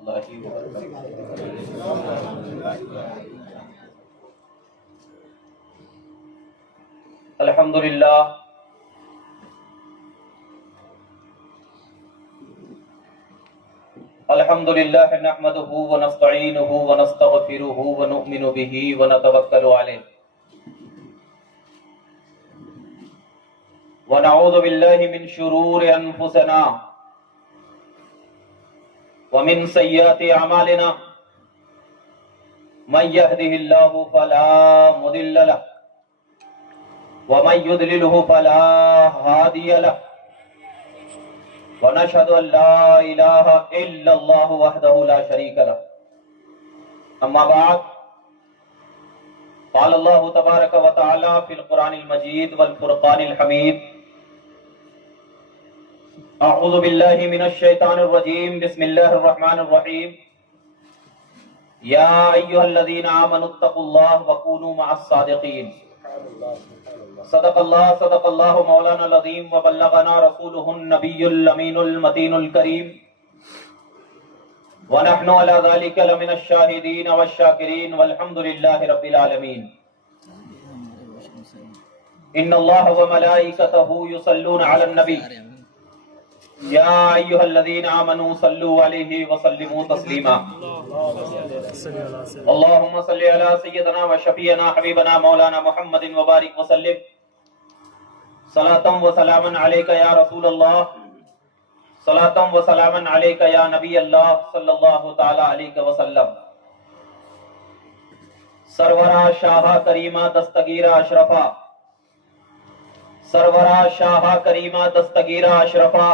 اللہ وبرکاتہ۔ الحمدللہ الحمدللہ نحمده ونستعینه ونستغفره ونؤمن به ونتوکل علیہ ونعوذ باللہ من شرور انفسنا ومن سیئات اعمالنا من يهده الله فلا مضل له ومن يضلله فلا هادي له ونشهد أن لا إله إلا الله وحده لا شريك له أما بعد قال الله تبارك وتعالى في القرآن المجيد والفرقان الحميد أعوذ بالله من الشيطان الرجيم بسم الله الرحمن الرحيم يا أيها الذين آمنوا اتقوا الله وكونوا مع الصادقين صدق اللہ مولانا العظیم وبلغنا رسولہ النبی الامین المتین الکریم ونحن على ذلك لمن الشاہدین والشاکرین والحمد للہ رب العالمین۔ ان اللہ وملائکتہ یصلون علی النبی یا ایہا الذین آمنوا صلوا علیہ وسلموا تسلیما۔ اللہم صلی علی سیدنا و شفیعنا حبیبنا مولانا محمد وبارک وسلم صلاۃ و سلاما علیک یا رسول اللہ صلاۃ و سلاما علیک یا نبی اللہ صلی اللہ تعالی علیہ وسلم۔ سرورہ شاہ کریمہ دستگیرہ اشرفہ سرورہ شاہ کریمہ دستگیرہ اشرفہ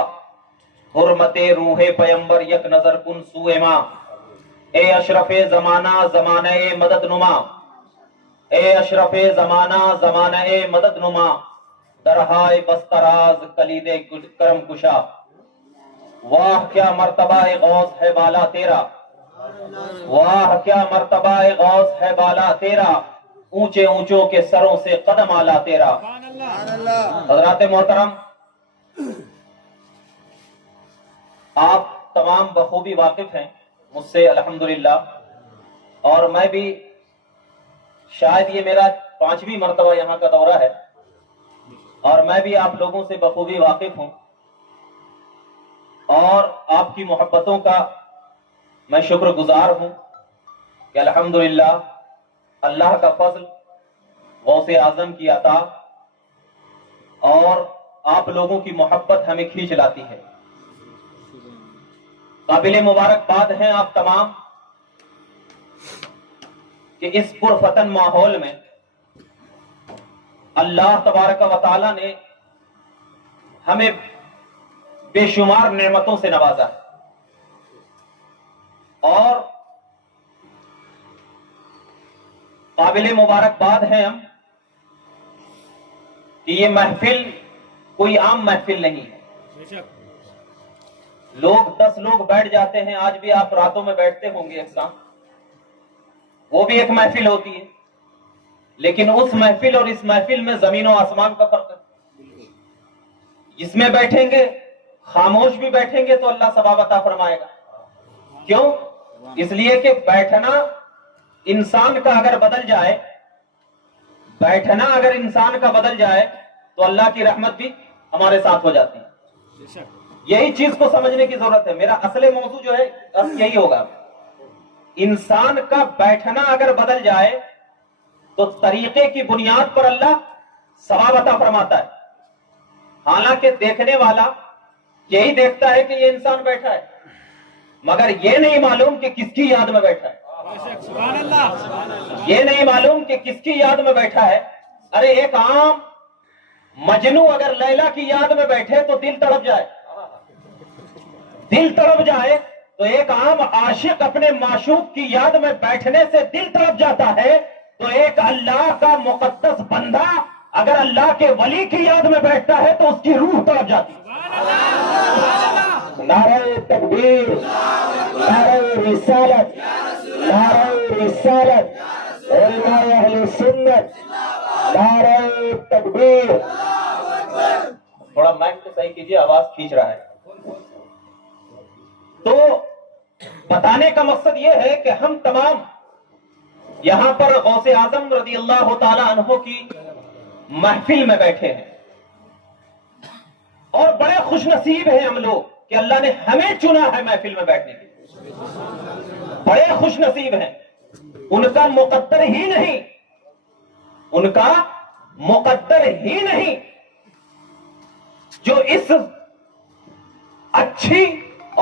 حرمت روح پیمبر یک نظر کن سوئے ماں، اے اشرف زمانہ زمانہ مدد نما، اے اشرف زمانہ زمانہ مدد نما، درہائے بستراز کلید کرم کشا، واہ کیا مرتبہ غوث ہے بالا تیرا، واہ کیا مرتبہ غوث ہے بالا تیرا، اونچے اونچوں کے سروں سے قدم آلا تیرا۔ حضرات محترم، آپ تمام بخوبی واقف ہیں مجھ سے الحمدللہ، اور میں بھی شاید یہ میرا 5ویں مرتبہ یہاں کا دورہ ہے، اور میں بھی آپ لوگوں سے بخوبی واقف ہوں، اور آپ کی محبتوں کا میں شکر گزار ہوں کہ الحمدللہ اللہ کا فضل، غوث اعظم کی عطا اور آپ لوگوں کی محبت ہمیں کھینچ لاتی ہے۔ قابل مبارکباد ہیں آپ تمام کہ اس پرفتن ماحول میں اللہ تبارک و تعالی نے ہمیں بے شمار نعمتوں سے نوازا ہے، اور قابل مبارکباد ہیں ہم کہ یہ محفل کوئی عام محفل نہیں ہے۔ لوگ 10 لوگ بیٹھ جاتے ہیں، آج بھی آپ راتوں میں بیٹھتے ہوں گے ایک ساتھ، وہ بھی ایک محفل ہوتی ہے، لیکن اس محفل اور اس محفل میں زمین و آسمان کا فرق ہے۔ جس میں بیٹھیں گے خاموش بھی بیٹھیں گے تو اللہ ثواب عطا فرمائے گا۔ کیوں؟ اس لیے کہ بیٹھنا انسان کا اگر بدل جائے، بیٹھنا اگر انسان کا بدل جائے تو اللہ کی رحمت بھی ہمارے ساتھ ہو جاتی ہے۔ یہی چیز کو سمجھنے کی ضرورت ہے۔ میرا اصل موضوع جو ہے یہی ہوگا، انسان کا بیٹھنا اگر بدل جائے تو طریقے کی بنیاد پر اللہ ثواب عطا فرماتا ہے، حالانکہ دیکھنے والا یہی دیکھتا ہے کہ یہ انسان بیٹھا ہے، مگر یہ نہیں معلوم کہ کس کی یاد میں بیٹھا ہے، یہ نہیں معلوم کہ کس کی یاد میں بیٹھا ہے۔ ارے ایک عام مجنو اگر لیلا کی یاد میں بیٹھے تو دل تڑپ جائے، دل تڑپ جائے، تو ایک عام عاشق اپنے معشوق کی یاد میں بیٹھنے سے دل تڑپ جاتا ہے، تو ایک اللہ کا مقدس بندہ اگر اللہ کے ولی کی یاد میں بیٹھتا ہے تو اس کی روح تڑپ جاتی ہے۔ نعرہ تکبیر، نعرہ رسالت، نعرہ رسالت، علماء اہل سنت، نعرہ تکبیر۔ تھوڑا مائک کو صحیح کیجئے، آواز کھینچ رہا ہے۔ تو بتانے کا مقصد یہ ہے کہ ہم تمام یہاں پر غوث اعظم رضی اللہ تعالی عنہ کی محفل میں بیٹھے ہیں اور بڑے خوش نصیب ہیں ہم لوگ کہ اللہ نے ہمیں چنا ہے محفل میں بیٹھنے کے لیے. بڑے خوش نصیب ہیں. ان کا مقدر ہی نہیں، ان کا مقدر ہی نہیں جو اس اچھی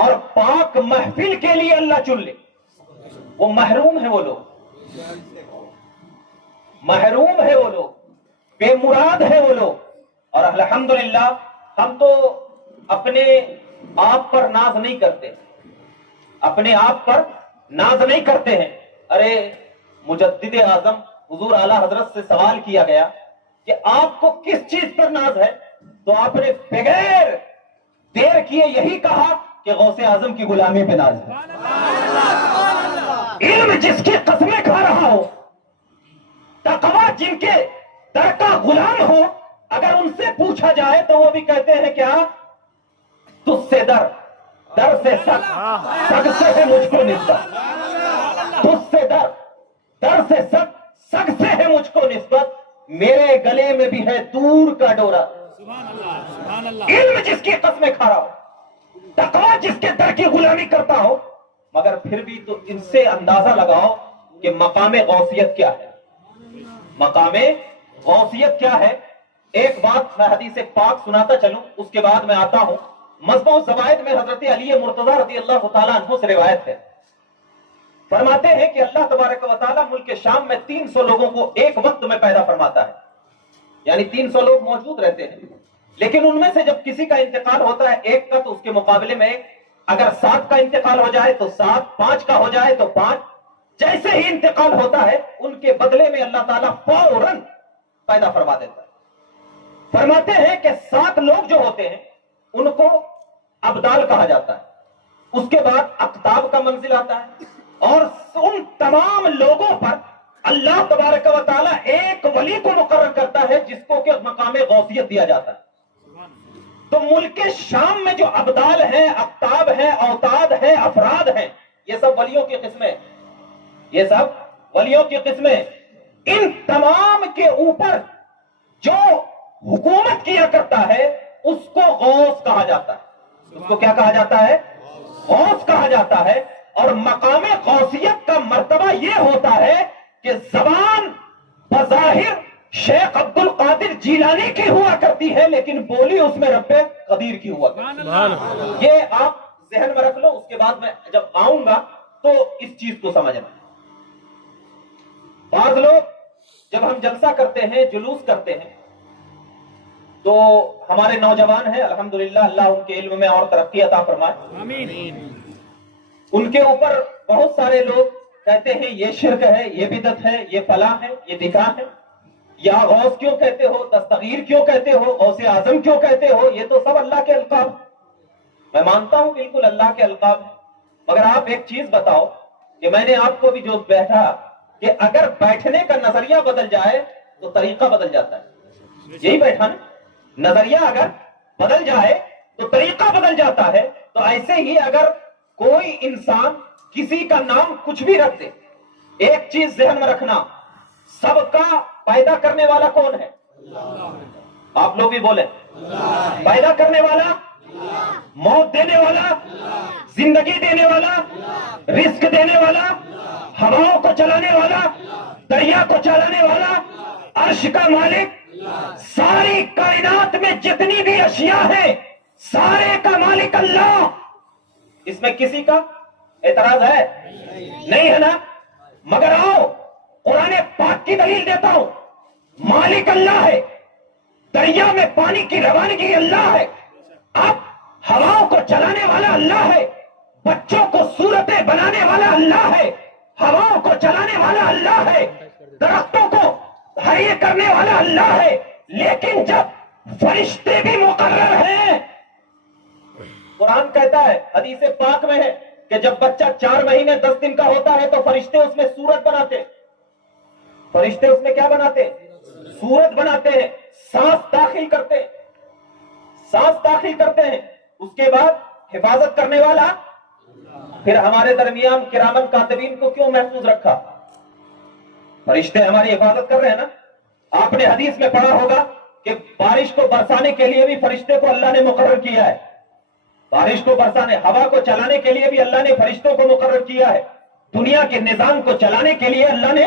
اور پاک محفل کے لیے اللہ چن لے. وہ محروم ہے، وہ لوگ محروم ہے، وہ لوگ بے مراد ہے وہ لوگ. اور الحمدللہ ہم تو اپنے آپ پر ناز نہیں کرتے، اپنے آپ پر ناز نہیں کرتے ہیں. ارے مجدد اعظم حضور اعلی حضرت سے سوال کیا گیا کہ آپ کو کس چیز پر ناز ہے، تو آپ نے بغیر دیر کیے یہی کہا کہ غوث اعظم کی غلامی پہ ناز ہے. علم جس کی قسمیں کھا رہا ہو، تقویٰ جن کے در کا غلام ہو، اگر ان سے پوچھا جائے تو وہ بھی کہتے ہیں کیا، تجھ سے در، در سے سگ، سگ سے ہے مجھ کو نسبت. تجھ سے در، در سے سگ، سگ سے ہے مجھ کو نسبت. میرے گلے میں بھی ہے دور کا ڈورا. علم جس کی قسمیں کھا رہا ہو، تقویٰ جس کے در کی غلامی کرتا ہو، مگر پھر بھی تو ان سے اندازہ لگاؤ کہ مقام غوثیت کیا ہے، مقام غوثیت کیا ہے. ایک بات میں حدیث پاک سناتا چلوں، اس کے بعد میں آتا ہوں. مصباح الزوائد میں حضرت علی مرتضی رضی اللہ تعالیٰ عنہ سے روایت ہے. فرماتے ہیں کہ اللہ تبارک و تعالیٰ ملک شام میں 300 لوگوں کو ایک وقت میں پیدا فرماتا ہے. یعنی 300 لوگ موجود رہتے ہیں، لیکن ان میں سے جب کسی کا انتقال ہوتا ہے ایک کا، تو اس کے مقابلے میں اگر 7 کا انتقال ہو جائے تو 7، 5 کا ہو جائے تو 5. جیسے ہی انتقال ہوتا ہے ان کے بدلے میں اللہ تعالیٰ فوراً پیدا فرما دیتا ہے. فرماتے ہیں کہ 7 لوگ جو ہوتے ہیں ان کو ابدال کہا جاتا ہے. اس کے بعد اقطاب کا منزل آتا ہے، اور ان تمام لوگوں پر اللہ تبارک و تعالیٰ ایک ولی کو مقرر کرتا ہے جس کو کہ مقام غوثیت دیا جاتا ہے. تو ملک شام میں جو ابدال ہیں، اقطاب ہیں، اوتاد ہیں، افراد ہیں، یہ سب ولیوں کی قسمیں، یہ سب ولیوں کی قسمیں. ان تمام کے اوپر جو حکومت کیا کرتا ہے اس کو غوث کہا جاتا ہے. اس کو کیا کہا جاتا ہے؟ غوث کہا جاتا ہے. اور مقام غوثیت کا مرتبہ یہ ہوتا ہے کہ زبان بظاہر شیخ عبد القادر جیلانی کی ہوا کرتی ہے، لیکن بولی اس میں رب قدیر کی ہوا کرتی ہے. یہ آپ ذہن میں رکھ لو. اس کے بعد میں جب آؤں گا تو اس چیز کو سمجھنا. بعض لوگ جب ہم جلسہ کرتے ہیں، جلوس کرتے ہیں، تو ہمارے نوجوان ہیں الحمدللہ، اللہ ان کے علم میں اور ترقی عطا فرمائے. آمین. ان کے اوپر بہت سارے لوگ کہتے ہیں یہ شرک ہے، یہ بدعت ہے، یہ فلاں ہے، یہ دکھا ہے. یا غوث کیوں کہتے ہو، دستگیر کیوں کہتے ہو، غوث اعظم کیوں کہتے ہو؟ یہ تو سب اللہ کے القاب. میں مانتا ہوں بالکل اللہ کے القاب ہے، مگر آپ ایک چیز بتاؤ کہ میں نے آپ کو بھی جو بیٹھا کہ اگر بیٹھنے کا نظریہ بدل جائے تو طریقہ بدل جاتا ہے. یہی بیٹھا نا، نظریہ اگر بدل جائے تو طریقہ بدل جاتا ہے. تو ایسے ہی اگر کوئی انسان کسی کا نام کچھ بھی رکھ دے، ایک چیز ذہن میں رکھنا، سب کا پیدا کرنے والا کون ہے؟ آپ لوگ بھی بولیں. پیدا کرنے والا، موت دینے والا، زندگی دینے والا، رزق دینے والا، ہواؤں کو چلانے والا، دریا کو چلانے والا، عرش کا مالک. ساری کائنات میں جتنی بھی اشیاء ہیں سارے کا مالک اللہ. اس میں کسی کا اعتراض ہے؟ نہیں ہے نا. مگر آؤ قرآن پاک کی دلیل دیتا ہوں. مالک اللہ ہے، دریا میں پانی کی روانگی اللہ ہے، اب ہواؤں کو چلانے والا اللہ ہے، بچوں کو صورتیں بنانے والا اللہ ہے، ہواؤں کو چلانے والا اللہ ہے، درختوں کو حیہ کرنے والا اللہ ہے. لیکن جب فرشتے بھی مقرر ہیں، قرآن کہتا ہے، حدیث پاک میں ہے کہ جب بچہ 4 مہینے 10 دن کا ہوتا ہے تو فرشتے اس میں صورت بناتے. فرشتے اس میں کیا بناتے؟ صورت بناتے ہیں. سانس داخل کرتے ہیں، سانس داخل کرتے ہیں. اس کے بعد حفاظت کرنے والا پھر ہمارے درمیان کرامن کاتبین کو کیوں محفوظ رکھا؟ فرشتے ہماری حفاظت کر رہے ہیں نا. آپ نے حدیث میں پڑھا ہوگا کہ بارش کو برسانے کے لیے بھی فرشتے کو اللہ نے مقرر کیا ہے. بارش کو برسانے، ہوا کو چلانے کے لیے بھی اللہ نے فرشتوں کو مقرر کیا ہے. دنیا کے نظام کو چلانے کے لیے اللہ نے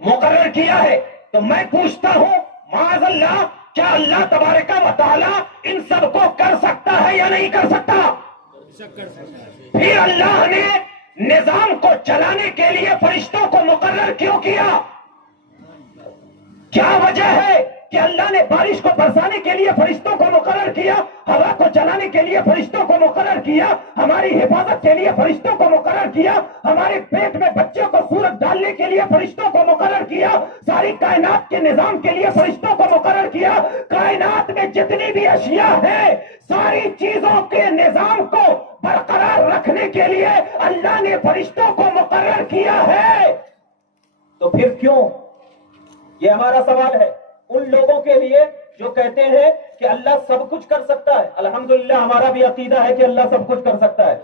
مقرر کیا ہے. تو میں پوچھتا ہوں معاذ اللہ، کیا اللہ تبارک و تعالی ان سب کو کر سکتا ہے یا نہیں کر سکتا؟ پھر اللہ نے نظام کو چلانے کے لیے فرشتوں کو مقرر کیوں کیا؟ کیا وجہ ہے کہ اللہ نے بارش کو برسانے کے لیے فرشتوں کو مقرر کیا، ہوا کو چلانے کے لیے فرشتوں کو مقرر کیا، ہماری حفاظت کے لیے فرشتوں کو مقرر کیا، ہمارے پیٹ میں بچوں کو سورج ڈالنے کے لیے فرشتوں کو مقرر کیا، ساری کائنات کے نظام کے لیے فرشتوں کو مقرر کیا؟ کائنات میں جتنی بھی اشیاء ہیں ساری چیزوں کے نظام کو برقرار رکھنے کے لیے اللہ نے فرشتوں کو مقرر کیا ہے. تو پھر کیوں؟ یہ ہمارا سوال ہے ان لوگوں کے لیے جو کہتے ہیں کہ اللہ سب کچھ کر سکتا ہے. الحمدللہ ہمارا بھی عقیدہ ہے کہ اللہ سب کچھ کر سکتا ہے.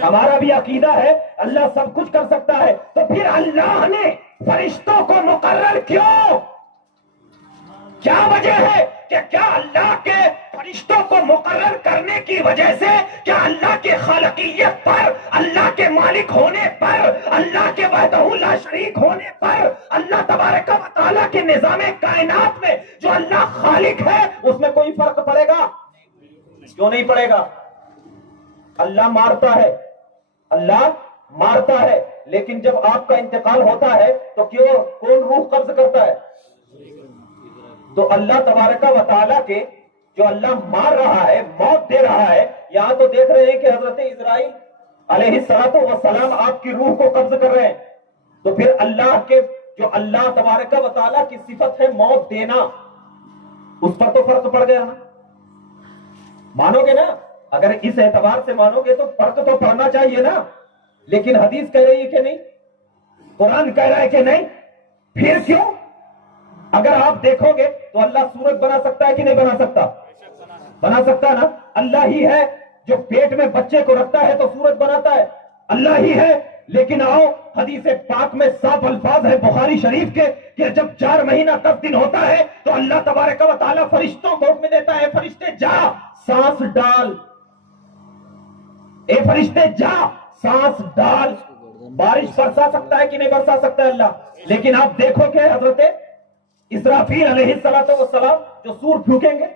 ہمارا بھی عقیدہ ہے اللہ سب کچھ کر سکتا ہے. تو پھر اللہ نے فرشتوں کو مقرر کیوں؟ کیا وجہ ہے کہ کیا اللہ کے فرشتوں کو مقرر کرنے کی وجہ سے کیا اللہ کے خالقیت پر، اللہ کے مالک ہونے پر، اللہ کے وحدہ لا شریک ہونے پر، اللہ تبارک و تعالیٰ کے نظام کائنات میں جو اللہ خالق ہے اس میں کوئی فرق پڑے گا؟ کیوں نہیں پڑے گا؟ اللہ مارتا ہے، اللہ مارتا ہے، لیکن جب آپ کا انتقال ہوتا ہے تو کون روح قبض کرتا ہے؟ تو اللہ تبارک و تعالیٰ کے جو اللہ مار رہا ہے، موت دے رہا ہے. یہاں تو دیکھ رہے ہیں کہ حضرت اسرائیل علیہ السلام آپ کی روح کو قبض کر رہے ہیں. تو پھر اللہ کے جو اللہ تبارک و تعالیٰ کی صفت ہے موت دینا، اس پر تو فرق پڑ گیا نا. مانو گے نا؟ اگر اس اعتبار سے مانو گے تو فرق تو پڑنا چاہیے نا. لیکن حدیث کہہ رہی ہے کہ نہیں، قرآن کہہ رہا ہے کہ نہیں. پھر کیوں؟ اگر آپ دیکھو گے تو اللہ سورج بنا سکتا ہے کہ نہیں بنا سکتا؟ بنا سکتا نا. اللہ ہی ہے جو پیٹ میں بچے کو رکھتا ہے تو سورج بناتا ہے، اللہ ہی ہے. لیکن آؤ حدیث پاک میں صاف الفاظ ہے بخاری شریف کے کہ جب 4 مہینہ 10 دن ہوتا ہے تو اللہ تبارک و تعالیٰ فرشتوں کو حکم دیتا ہے، فرشتے جا سانس ڈال، اے فرشتے جا سانس ڈال. بارش برسا سکتا ہے کہ نہیں برسا سکتا ہے اللہ. لیکن آپ دیکھو کہ حضرت اسرافیل علیہ السلام جو سور پھونکیں گے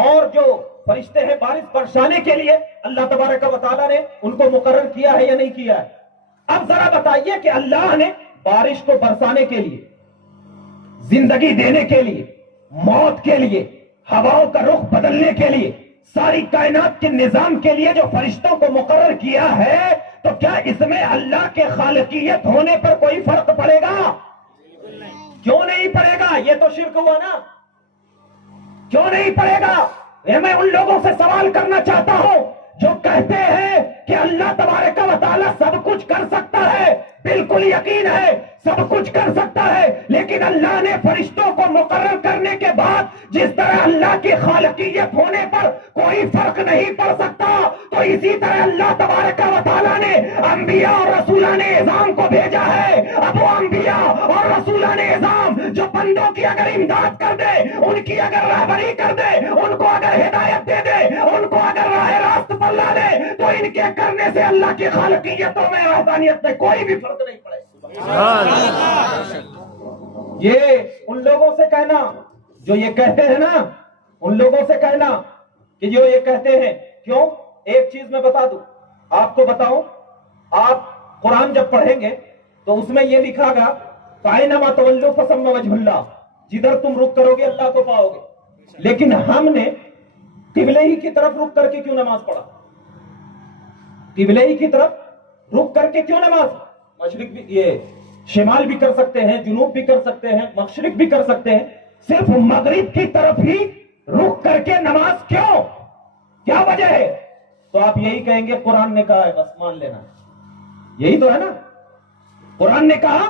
اور جو فرشتے ہیں بارش برسانے کے لیے اللہ تبارک و تعالیٰ نے ان کو مقرر کیا ہے یا نہیں کیا ہے؟ اب ذرا بتائیے کہ اللہ نے بارش کو برسانے کے لیے، زندگی دینے کے لیے، موت کے لیے، ہواؤں کا رخ بدلنے کے لیے، ساری کائنات کے نظام کے لیے جو فرشتوں کو مقرر کیا ہے، تو کیا اس میں اللہ کے خالقیت ہونے پر کوئی فرق پڑے گا؟ کیوں نہیں پڑے گا؟ یہ تو شرک ہوا نا. کیوں نہیں پڑے گا؟ میں ان لوگوں سے سوال کرنا چاہتا ہوں جو کہتے ہیں کہ اللہ تبارک و تعالیٰ سب کچھ کر سکتا ہے. بالکل یقین ہے سب کچھ کر سکتا ہے، لیکن اللہ نے فرشتوں کو مقرر کرنے کے بعد جس طرح اللہ کی خالقیت ہونے پر کوئی فرق نہیں پڑ سکتا، تو اسی طرح اللہ تبارک و تعالیٰ نے انبیاء اور رسولان اعظام کو بھیجا ہے. اب وہ انبیاء اور رسولان اعظام جو بندوں کی اگر امداد کر دے، ان کی اگر رہبری کر دے، ان کو اگر ہدایت دے دے، ان کو اگر راہ راست پر لا دے، تو ان کے کرنے سے اللہ کی خالقیتوں میں، وحدانیت میں کوئی بھی فرق نہیں پڑے. یہ ان لوگوں سے کہنا جو یہ کہتے ہیں نا، ان لوگوں سے کہنا کہ جو یہ کہتے ہیں. کیوں؟ ایک چیز میں بتا دوں، آپ کو بتاؤں، آپ قرآن جب پڑھیں گے تو اس میں یہ لکھا گا فَأَيْنَمَا تُوَلُّوا فَثَمَّ وَجْهُ اللَّهِ، جدھر تم رخ کرو گے اللہ کو پاؤ گے. لیکن ہم نے قبلے ہی کی طرف رخ کر کے کیوں نماز پڑھا؟ قبلے ہی کی طرف رخ کر کے کیوں نماز؟ مشرق بھی، یہ شمال بھی کر سکتے ہیں، جنوب بھی کر سکتے ہیں، مشرق بھی کر سکتے ہیں، صرف مغرب کی طرف ہی رخ کر کے نماز کیوں؟ کیا وجہ ہے؟ تو آپ یہی کہیں گے قرآن نے کہا ہے، بس مان لینا ہے. یہی تو ہے نا، قرآن نے کہا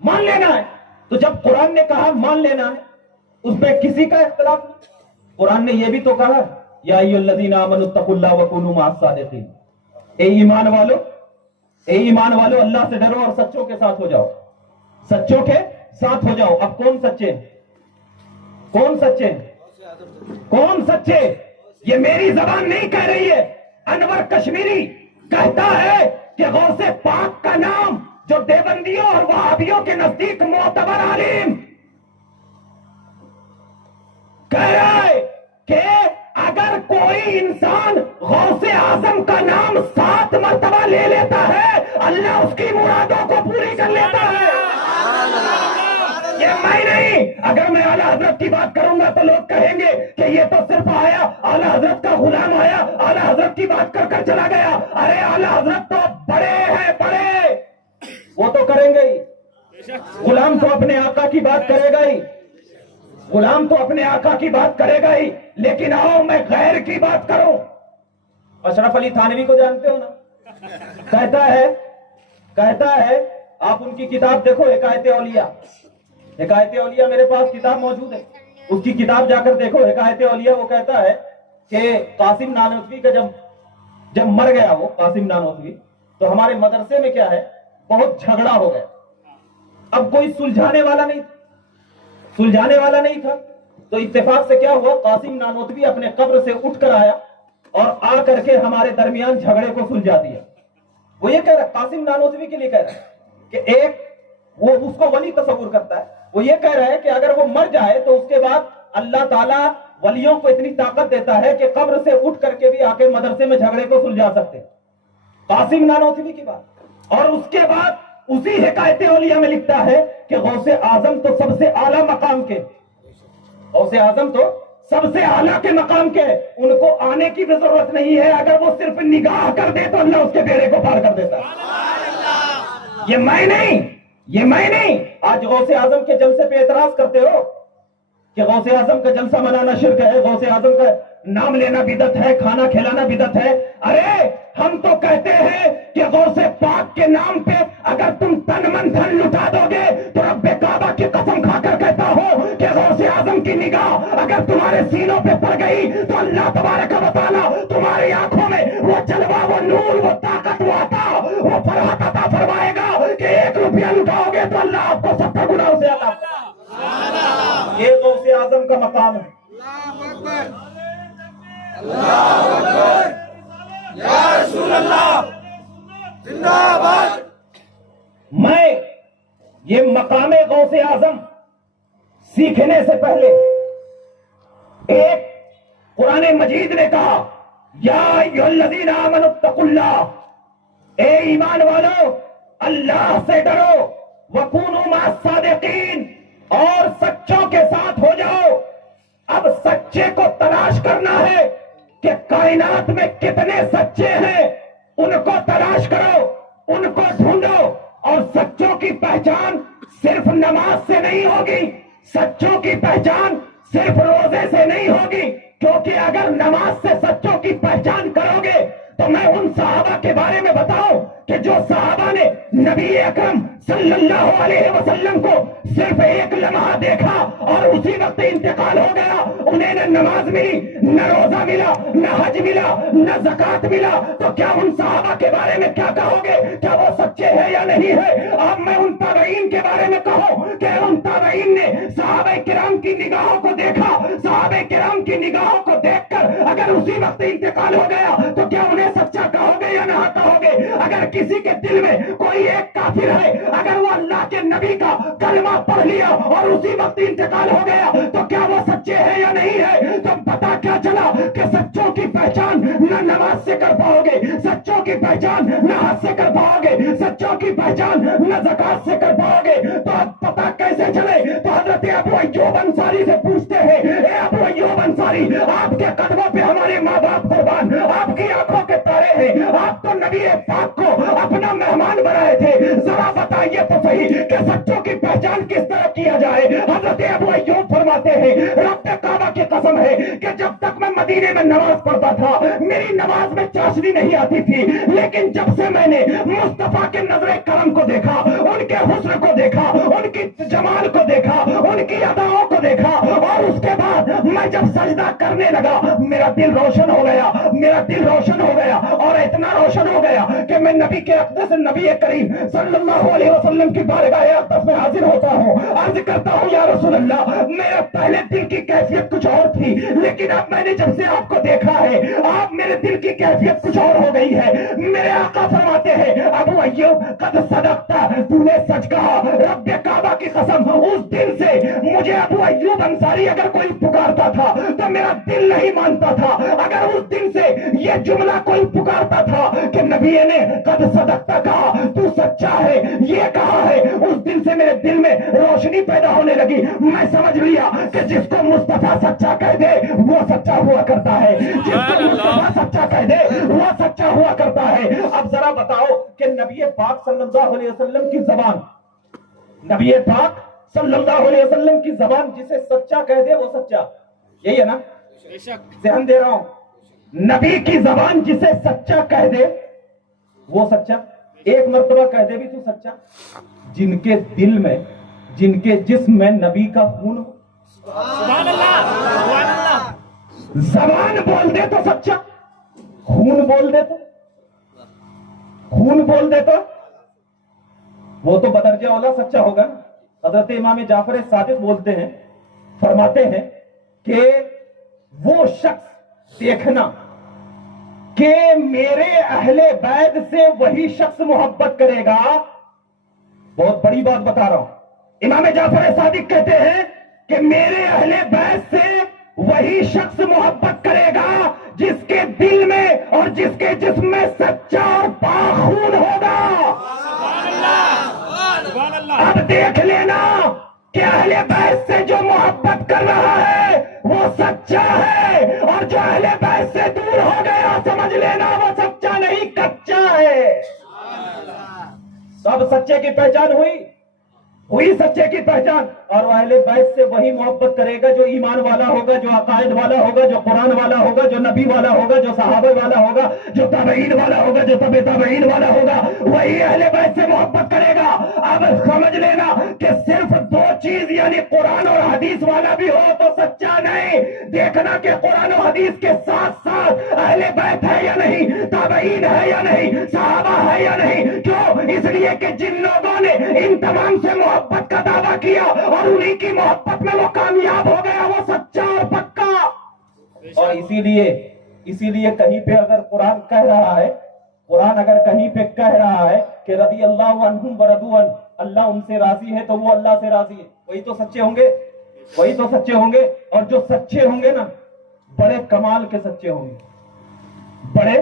مان لینا ہے. تو جب قرآن نے کہا مان لینا ہے، اس میں کسی کا اختلاف نہیں. قرآن نے یہ بھی تو کہا یا ایھا الذین آمنوا اتقوا اللہ وکونوا مع الصادقین. اے ایمان والو اللہ سے ڈرو اور سچوں کے ساتھ ہو جاؤ، سچوں کے ساتھ ہو جاؤ۔ اب کون سچے ہیں؟ کون سچے ہیں؟ کون سچے؟ یہ میری زبان نہیں کہہ رہی ہے، انور کشمیری کہتا ہے کہ غوث پاک کا نام جو دیوبندیوں اور وہابیوں کے نزدیک معتبر عالم کہہ رہا ہے کہ اگر کوئی انسان غوث اعظم کا نام 7 مرتبہ لے لیتا ہے اللہ اس کی مرادوں کو پوری کر لیتا ہے۔ یہ میں نہیں، اگر میں اعلیٰ حضرت کی بات کروں گا تو لوگ کہیں گے کہ یہ تو صرف آیا اعلیٰ حضرت کا غلام آیا اعلیٰ حضرت کی بات کر کر چلا گیا۔ ارے اعلیٰ حضرت تو بڑے ہیں، بڑے، وہ تو کریں گے ہی، غلام تو اپنے آقا کی بات کرے گا ہی، غلام تو اپنے آقا کی بات کرے گا ہی، لیکن آؤ میں غیر کی بات کروں۔ اشرف علی تھانوی کو جانتے ہو نا؟ کہتا ہے آپ ان کی کتاب دیکھو، حکایت اولیاء، حکایت اولیاء میرے پاس کتاب موجود ہے، اس کی کتاب جا کر دیکھو، حکایت اولیاء۔ وہ کہتا ہے کہ قاسم نانوتوی کا جب مر گیا وہ قاسم نانوتوی، تو ہمارے مدرسے میں کیا ہے بہت جھگڑا ہو گیا، اب کوئی سلجھانے والا نہیں تھا، تو اتفاق سے کیا ہوا، قاسم نانوتوی اپنے قبر سے اٹھ کر آیا اور آ کر کے ہمارے درمیان جھگڑے کو سلجھا دیا۔ وہ یہ کہہ رہا ہے، قاسم نانوتوی کے لیے کہہ رہا ہے کہ ایک وہ اس کو ولی تصور کرتا ہے، وہ یہ کہہ رہا ہے کہ اگر وہ مر جائے تو اس کے بعد اللہ تعالیٰ ولیوں کو اتنی طاقت دیتا ہے کہ قبر سے اٹھ کر کے بھی آ کے مدرسے میں جھگڑے کو سلجھا سکتے۔ قاسم نانوتوی کی بات، اور اس کے بعد اسی حکایت اولیاء میں لکھتا ہے کہ غوث اعظم تو سب سے اعلیٰ مقام کے، غوث اعظم تو سب سے اعلیٰ کے مقام کے، ان کو آنے کی بھی ضرورت نہیں ہے، اگر وہ صرف نگاہ کر دے تو اللہ اس کے بیڑے کو پار کر دیتا ہے۔ یہ میں نہیں، آج غوث اعظم کے جلسے پہ اعتراض کرتے ہو کہ غوث اعظم کا جلسہ منانا شرک ہے، غوث اعظم کا نام لینا بدعت ہے، کھانا کھلانا بدعت ہے۔ ارے ہم تو کہتے ہیں کہ غوث پاک کے نام پہ اگر تم تن من دھن لٹا دو گے تو رب کعبہ کی قسم کھا کر کہتا ہوں کہ غوث اعظم کی نگاہ اگر تمہارے سینوں پہ پڑ گئی تو اللہ تبارک و تعالیٰ تمہاری آنکھوں میں وہ جلوہ، وہ نور، وہ طاقت، وہ عطا، وہ فرحت عطا فرمائے گا کہ 1 روپیہ لٹاؤ گے تو اللہ آپ کو 70 گنا سے عطا۔ یہ غوث اعظم کا مقام ہے۔ یا رسول اللہ زندہ باد۔ میں یہ مقام غوث اعظم سیکھنے سے پہلے ایک قرآن مجید نے کہا یا ایھا الذین آمنوا اتقوا اللہ، اے ایمان والو اللہ سے ڈرو، وکونوا مع الصادقین، اور سچوں کے ساتھ ہو جاؤ۔ اب سچے کو تلاش کرنا ہے کہ کائنات میں کتنے سچے ہیں، ان کو تلاش کرو، ان کو ڈھونڈو، اور سچوں کی پہچان صرف نماز سے نہیں ہوگی، سچوں کی پہچان صرف روزے سے نہیں ہوگی، کیونکہ اگر نماز سے سچوں کی پہچان کرو گے تو میں ان صحابہ کے بارے میں بتاؤں کہ جو صحابہ نے نبی اکرم صلی اللہ علیہ وسلم کو صرف 1 لمحہ دیکھا اور اسی وقت انتقال ہو گیا، انہیں نہ نماز ملی، نہ روزہ ملا، نہ حج ملا، نہ زکوٰۃ ملا، تو کیا ان صحابہ کے بارے میں کیا کہو گے؟ کیا وہ سچے ہیں یا نہیں ہے؟ اب میں ان تابعین کے بارے میں کہوں کہ ان تابعین نے صحابہ کرام کی نگاہوں کو دیکھا، صحابہ کرام کی نگاہوں کو دیکھ کر اگر اسی وقت انتقال ہو گیا تو کیا انہیں سچا کہو گے یا نہ کہو گے؟ اگر کسی کے دل میں کوئی ایک کافر ہے، اگر وہ اللہ کے نبی کا کلمہ پڑھ لیا اور اسی وقت انتقال ہو گیا تو کیا وہ سچے ہیں یا نہیں ہے؟ تو پتا کیا چلا کہ سچوں کی پہچان نہ نماز سے کر پاؤ گے، سچوں کی پہچان نہ حج سے کر پاؤ گے، سچوں کی پہچان نہ زکوٰۃ سے کر پاؤ گے، تو اب پتا کیسے چلے؟ تو حضرت ابو ایوب انصاری سے پوچھتے ہیں، اے ابو ایوب انصاری، آپ کے قدموں پہ ہمارے ماں باپ قربان، آپ کی آنکھوں کے تارے ہیں، آپ تو نبی پاک کو اپنا مہمان بنائے تھے، ذرا بتائیے تو صحیح کہ سچوں کی پہچان کس طرح کیا جائے؟ حضرت ابو ایوب فرماتے ہیں رب کعبہ کی قسم ہے کہ جب تک میں مدینے میں نماز پڑھتا تھا میری نماز میں چاشنی نہیں آتی تھی، لیکن جب سے میں نے مصطفیٰ کے نظر کرم کو دیکھا، ان کے حسن کو دیکھا، ان کی جمال کو دیکھا، ان کی اداؤں کو دیکھا، اور اس کے بعد میں جب سجدہ کرنے لگا میرا دل روشن ہو گیا، میرا دل روشن ہو گیا، اور اتنا روشن ہو گیا کہ میں نبی کے اقدس نبی کریم صلی اللہ علیہ وسلم کی بارگاہ اقدس میں حاضر ہوتا ہوں، عرض کرتا ہوں یا رسول اللہ، میرے پہلے دل کی کیفیت کچھ اور تھی، لیکن اب میں نے جب سے آپ کو دیکھا ہے آپ میرے دل کی کیفیت کچھ اور ہو گئی ہے۔ میرے آقا فرماتے ہیں ابو ایوب قد صدقتا، تو نے سچ کہا، رب کعبہ کی قسم اس دن سے مجھے ابو ایوب انصاری اگر کوئی پکارتا تھا تو میرا دل نہیں مانتا تھا، اگر اس دن سے یہ جملہ کوئی پکارتا تھا کہ نبی نے قد صدقتا کہا، تو سچا ہے، یہ کہا ہے، اس دن سے میرے دل میں روشنی پیدا ہونے لگی، میں سمجھ لیا کہ جس کو مصطفیٰ سچا کہہ دے وہ سچا ہوا کرتا ہے، جس کو مصطفیٰ سچا کہہ دے وہ سچا ہوا کرتا ہے۔ اب ذرا بتاؤ کہ نبی پاک صلی اللہ علیہ وسلم کی زبان، نبی پاک صلی اللہ علیہ وسلم کی زبان جسے سچا کہہ دے وہ سچا، یہی ہے نا؟ ذہن دے رہا ہوں، نبی کی زبان جسے سچا کہہ دے وہ سچا، ایک مرتبہ کہہ دے بھی تو سچا۔ جن کے دل میں، جن کے جسم میں نبی کا خون ہو، سبحان اللہ، زبان بول دے تو سچا، خون بول دے تو، خون بول دے تو وہ تو بدرجہ اولا سچا ہوگا۔ حضرت امام جعفر صادق بولتے ہیں، فرماتے ہیں کہ وہ شخص دیکھنا کہ میرے اہل بیت سے وہی شخص محبت کرے گا، بہت بڑی بات بتا رہا ہوں، امام جعفر صادق کہتے ہیں کہ میرے اہل بیت سے وہی شخص محبت کرے گا جس کے دل میں اور جس کے جسم میں سچا اور پاک خون ہوگا۔ اب دیکھ لینا کہ اہل بیت سے جو محبت کر رہا ہے وہ سچا ہے، اور جو اہل بیت سے دور ہو گیا سمجھ لینا وہ سچا نہیں کچا ہے۔ سب سچے کی پہچان ہوئی سچے کی پہچان، اور وہ اہل بیت سے وہی محبت کرے گا جو ایمان والا ہوگا، جو عقائد والا ہوگا، جو قرآن والا ہوگا، جو نبی والا ہوگا، جو صحابہ والا ہوگا، جو تابعین والا ہوگا، جو تبع تابعین والا ہوگا، وہی اہل بیت سے محبت کرے گا۔ اب سمجھ لینا کہ صرف دو چیز یعنی قرآن اور حدیث والا بھی ہو تو سچا نہیں، دیکھنا کہ قرآن و حدیث کے ساتھ ساتھ اہل بیت ہے یا نہیں، تابعین ہے یا نہیں، صحابہ ہے یا نہیں۔ کیوں؟ اس لیے کہ جن لوگوں نے ان تمام سے محبت کا دعویٰ کیا اور انہی کی محبت میں وہ کامیاب ہو گیا، وہ سچا اور پکا۔ اور اسی لیے کہیں پہ اگر قرآن کہہ رہا ہے، قرآن اگر کہیں پہ کہہ رہا ہے کہ رضی اللہ عنہم ورضوا عنہ، اللہ ان سے راضی ہے تو وہ اللہ سے راضی ہے، وہی تو سچے ہوں گے، وہی تو سچے ہوں گے۔ اور جو سچے ہوں گے نا بڑے کمال کے سچے ہوں گے، بڑے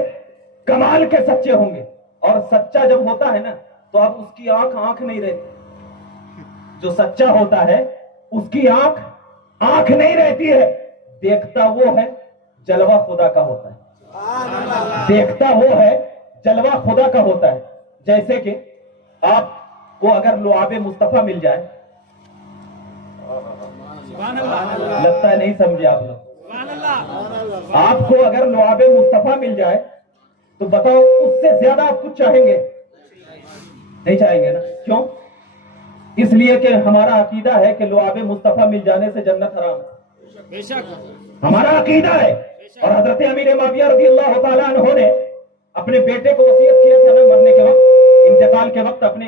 کمال کے سچے ہوں گے۔ اور سچا جب ہوتا ہے نا تو اب اس کی آنکھ نہیں رہتی، جو سچا ہوتا ہے اس کی آنکھ نہیں رہتی ہے، دیکھتا وہ ہے جلوہ خدا کا ہوتا ہے، دیکھتا وہ ہے جلوہ خدا کا ہوتا ہے۔ جیسے کہ آپ کو اگر لعاب مصطفیٰ مل جائے، لگتا ہے نہیں سمجھے آپ لوگ، آپ کو اگر لعاب مصطفیٰ مل جائے تو بتاؤ اس سے زیادہ آپ کچھ چاہیں گے؟ نہیں چاہیں گے نا؟ کیوں؟ اس لیے کہ ہمارا عقیدہ ہے کہ لعاب مصطفیٰ مل جانے سے جنت حرام ہے، ہمارا عقیدہ ہے۔ اور حضرت امیر معاویہ رضی اللہ تعالیٰ عنہ نے اپنے بیٹے کو وصیت کیا تھا نا، مرنے کے وقت، انتقال کے وقت اپنے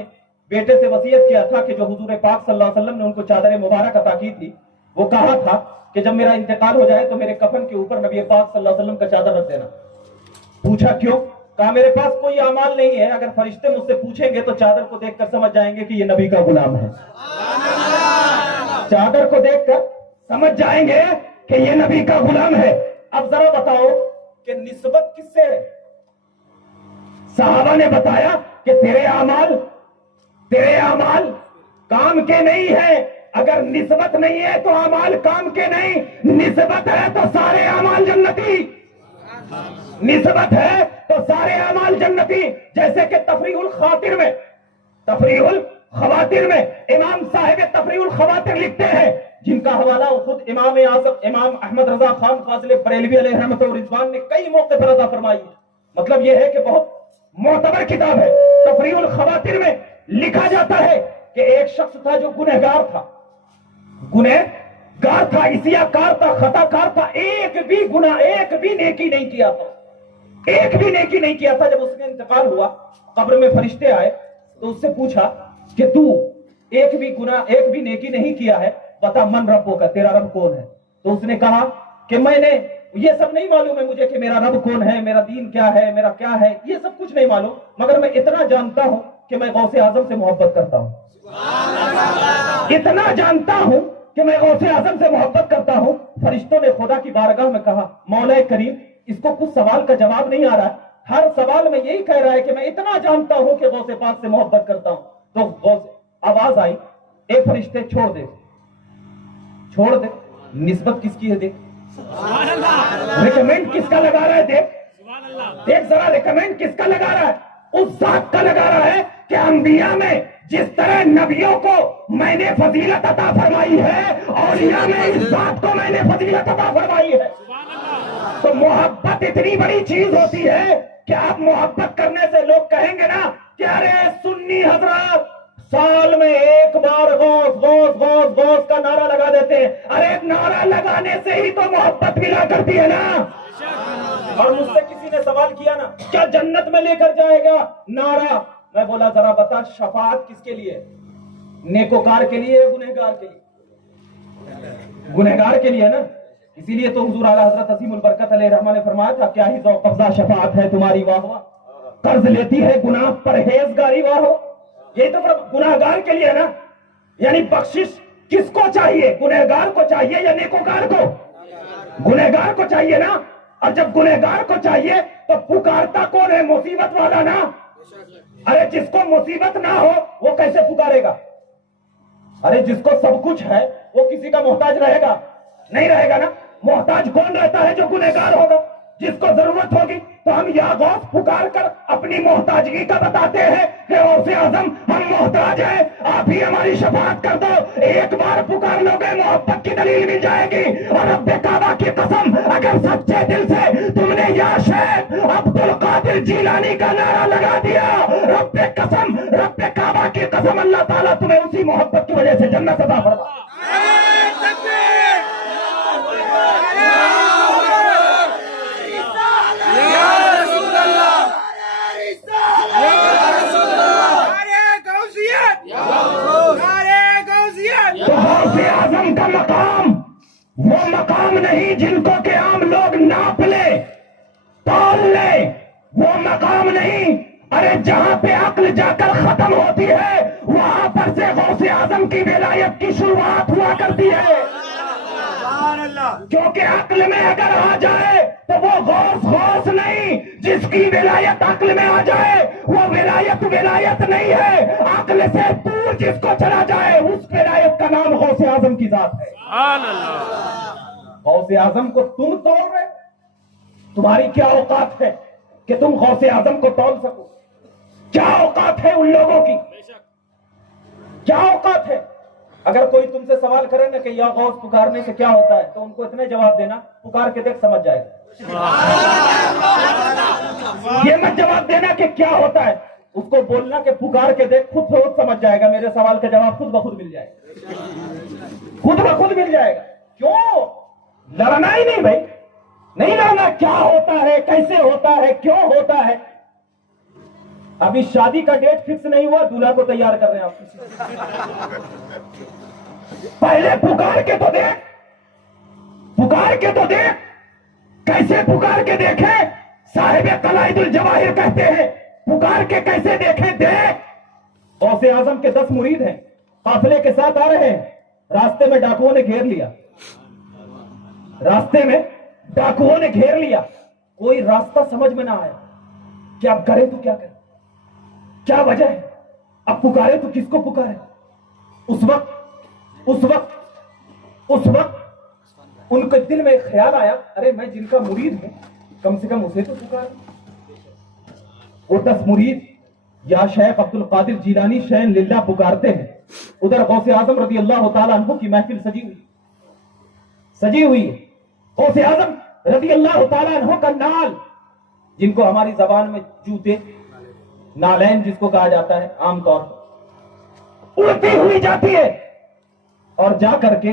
بیٹے سے وصیت کیا تھا کہ جو حضور پاک صلی اللہ علیہ وسلم نے ان کو چادر مبارک عطا کی تھی، وہ کہا تھا کہ جب میرا انتقال ہو جائے تو میرے کفن کے اوپر نبی پاک صلی اللہ علیہ وسلم کا چادر رکھ دینا۔ پوچھا کیوں؟ کہا میرے پاس کوئی اعمال نہیں ہے، اگر فرشتے مجھ سے پوچھیں گے تو چادر کو دیکھ کر سمجھ جائیں گے کہ یہ نبی کا غلام ہے، چادر کو دیکھ کر سمجھ جائیں گے کہ یہ نبی کا غلام ہے۔ اب ذرا بتاؤ کہ نسبت کس سے ہے؟ صحابہ نے بتایا کہ تیرے اعمال کام کے نہیں ہیں، اگر نسبت نہیں ہے تو اعمال کام کے نہیں، نسبت ہے تو سارے اعمال جنتی، نسبت ہے تو سارے اعمال جنتی۔ جیسے کہ تفریح الخواطر میں امام صاحب تفریح الخواطر لکھتے ہیں، جن کا حوالہ خود امام اعظم امام احمد رضا خان فاضل بریلوی علیہ رحمت و رضوان نے کئی موقع پر عطا فرمائی ہے، مطلب یہ ہے کہ بہت معتبر کتاب ہے۔ تفریح الخواطر میں لکھا جاتا ہے کہ ایک شخص تھا جو گنہگار تھا، گار تھا، اسیا کار تھا، خطا کار تھا، ایک بھی گناہ، ایک بھی نیکی نہیں کیا تھا، ایک بھی نیکی نہیں کیا تھا. جب اس کا انتقال ہوا قبر میں فرشتے آئے تو اس سے پوچھا کہ تو ایک بھی گناہ، ایک بھی نیکی نہیں کیا ہے، بتا من ربوں کا، تیرا رب کون ہے؟ تو اس نے کہا کہ میں نے یہ سب نہیں معلوم ہے مجھے کہ میرا رب کون ہے، میرا دین کیا ہے، میرا کیا ہے، یہ سب کچھ نہیں معلوم، مگر میں اتنا جانتا ہوں کہ میں غوث اعظم سے محبت کرتا ہوں. اتنا جانتا ہوں کہ میں غوث اعظم سے محبت کرتا ہوں. فرشتوں نے خدا کی بارگاہ میں کہا مولا کریم اس کو کچھ سوال کا جواب نہیں آ رہا ہے، ہر سوال میں یہی کہہ رہا ہے کہ میں اتنا جانتا ہوں کہ غوث پاک سے محبت کرتا ہوں. تو غوث آواز آئی اے فرشتے چھوڑ دے، چھوڑ دے. نسبت کس کی ہے دیکھ، ریکمینڈ کس کا لگا رہا ہے دیکھ ذرا، ریکمینڈ کس کا لگا رہا ہے؟ اس ذات کا لگا رہا ہے کہ انبیاء میں جس طرح نبیوں کو میں نے فضیلت عطا فرمائی ہے، اولیاء میں اس ذات کو میں نے فضیلت عطا فرمائی ہے. تو محبت اتنی بڑی چیز ہوتی ہے کہ آپ محبت کرنے سے لوگ کہیں گے نا کہ ارے سنی حضرات سال میں ایک بار غوث غوث غوث غوث کا نعرہ لگا دیتے ہیں. ارے نعرہ لگانے سے ہی تو محبت ملا کرتی ہے نا. اور مجھ سے کسی نے سوال کیا نا کیا جنت میں لے کر جائے گا نعرہ؟ میں بولا ذرا بتا شفاعت کس کے لیے؟ نیکوکار کے لیے، گنہگار کے لیے؟ گنہگار کے لیے نا. اسی لیے تو حضور اعلیٰ حضرت عظیم البرکت علیہ الرحمہ نے فرمایا تھا کیا ہی ذوق افزا شفاعت ہے تمہاری واہ واہ، قرض لیتی ہے گناہ پرہیزگاری واہ ہو. یہی تو گنہگار کے لیے نا. یعنی بخشش کس کو چاہیے؟ گنہگار کو چاہیے یا نیکوکار کو؟ گنہگار کو چاہیے نا. اور جب گنہگار کو چاہیے تو پکارتا کون ہے؟ مصیبت والا نا. ارے جس کو مصیبت نہ ہو وہ کیسے پکارے گا؟ ارے جس کو سب کچھ ہے وہ کسی کا محتاج رہے گا؟ نہیں رہے گا نا. محتاج کون رہتا ہے؟ جو گنہگار ہوگا. جس کو ضرورت ہوگی تو ہم یا غوث پکار کر اپنی محتاجگی کا بتاتے ہیں کہ غوث اعظم ہم محتاج ہیں، آپ ہی ہماری شفاعت کر دو. ایک بار پکار لو گے محبت کی دلیل مل جائے گی. اور رب کعبہ کی قسم اگر سچے دل سے تم نے یا شیخ عبد القادر جیلانی کا نعرہ لگا دیا، رب قسم، رب کعبہ کی قسم، اللہ تعالیٰ تمہیں اسی محبت کی وجہ سے جنت عطا فرمائے. تو غوث اعظم کا مقام وہ مقام نہیں جن کو کہ عام لوگ ناپ لے تول لے، وہ مقام نہیں. ارے جہاں پہ عقل جا کر ختم ہوتی ہے وہاں پر سے غوث اعظم کی ولایت کی شروعات ہوا کرتی ہے. کیونکہ عقل میں اگر آ جائے تو وہ غوث غوث نہیں. جس کی ولایت عقل میں آ جائے وہ ولایت ولایت نہیں ہے. عقل سے دور جس کو چلا جائے اس ولایت کا نام غوث اعظم کی ذات ہے. غوث اعظم کو تم توڑ رہے، تمہاری کیا اوقات ہے کہ تم غوث اعظم کو تول سکو؟ کیا اوقات ہے ان لوگوں کی؟ کیا اوقات ہے؟ اگر کوئی تم سے سوال کرے نا کہ یا غوث پکارنے سے کیا ہوتا ہے تو ان کو اتنے جواب دینا پکار کے دیکھ سمجھ جائے گا. یہ مت جواب دینا کہ کیا ہوتا ہے، اس کو بولنا کہ پکار کے دیکھ، خود خود سمجھ جائے گا. میرے سوال کا جواب خود بخود مل جائے گا، خود بخود مل جائے گا. کیوں لڑنا ہی نہیں بھائی، نہیں لڑنا. کیا ہوتا ہے، کیسے ہوتا ہے، کیوں ہوتا ہے. ابھی شادی کا ڈیٹ فکس نہیں ہوا، دولہا کو تیار کر رہے ہیں آپ. پہلے پکار کے تو دیکھ، پکار کے تو دیکھ. کیسے پکار کے دیکھے؟ صاحب قلائد الجواہر کہتے ہیں پکار کے کیسے دیکھیں؟ دیکھ. غوث اعظم کے 10 مرید ہیں، قافلے کے ساتھ آ رہے ہیں. راستے میں ڈاکوؤں نے گھیر لیا، راستے میں ڈاکوؤں نے گھیر لیا. کوئی راستہ سمجھ میں نہ آیا کہ اب کرے تو کیا کرے، کیا وجہ ہے. اب پکارے تو کس کو پکارے؟ اس وقت ان کے دل میں ایک خیال آیا، ارے میں جن کا مرید ہوں کم سے کم اسے تو پکاروں. وہ 10 مرید یا شیخ عبد القادر جیلانی شین للہ پکارتے ہیں. ادھر غوث اعظم رضی اللہ تعالیٰ عنہ کی محفل سجی ہوئی ہے. غوث اعظم رضی اللہ تعالیٰ عنہ کا نال، جن کو ہماری زبان میں جوتے، نالین جس کو کہا جاتا ہے عام طور پر، اڑتی ہوئی جاتی ہے اور جا کر کے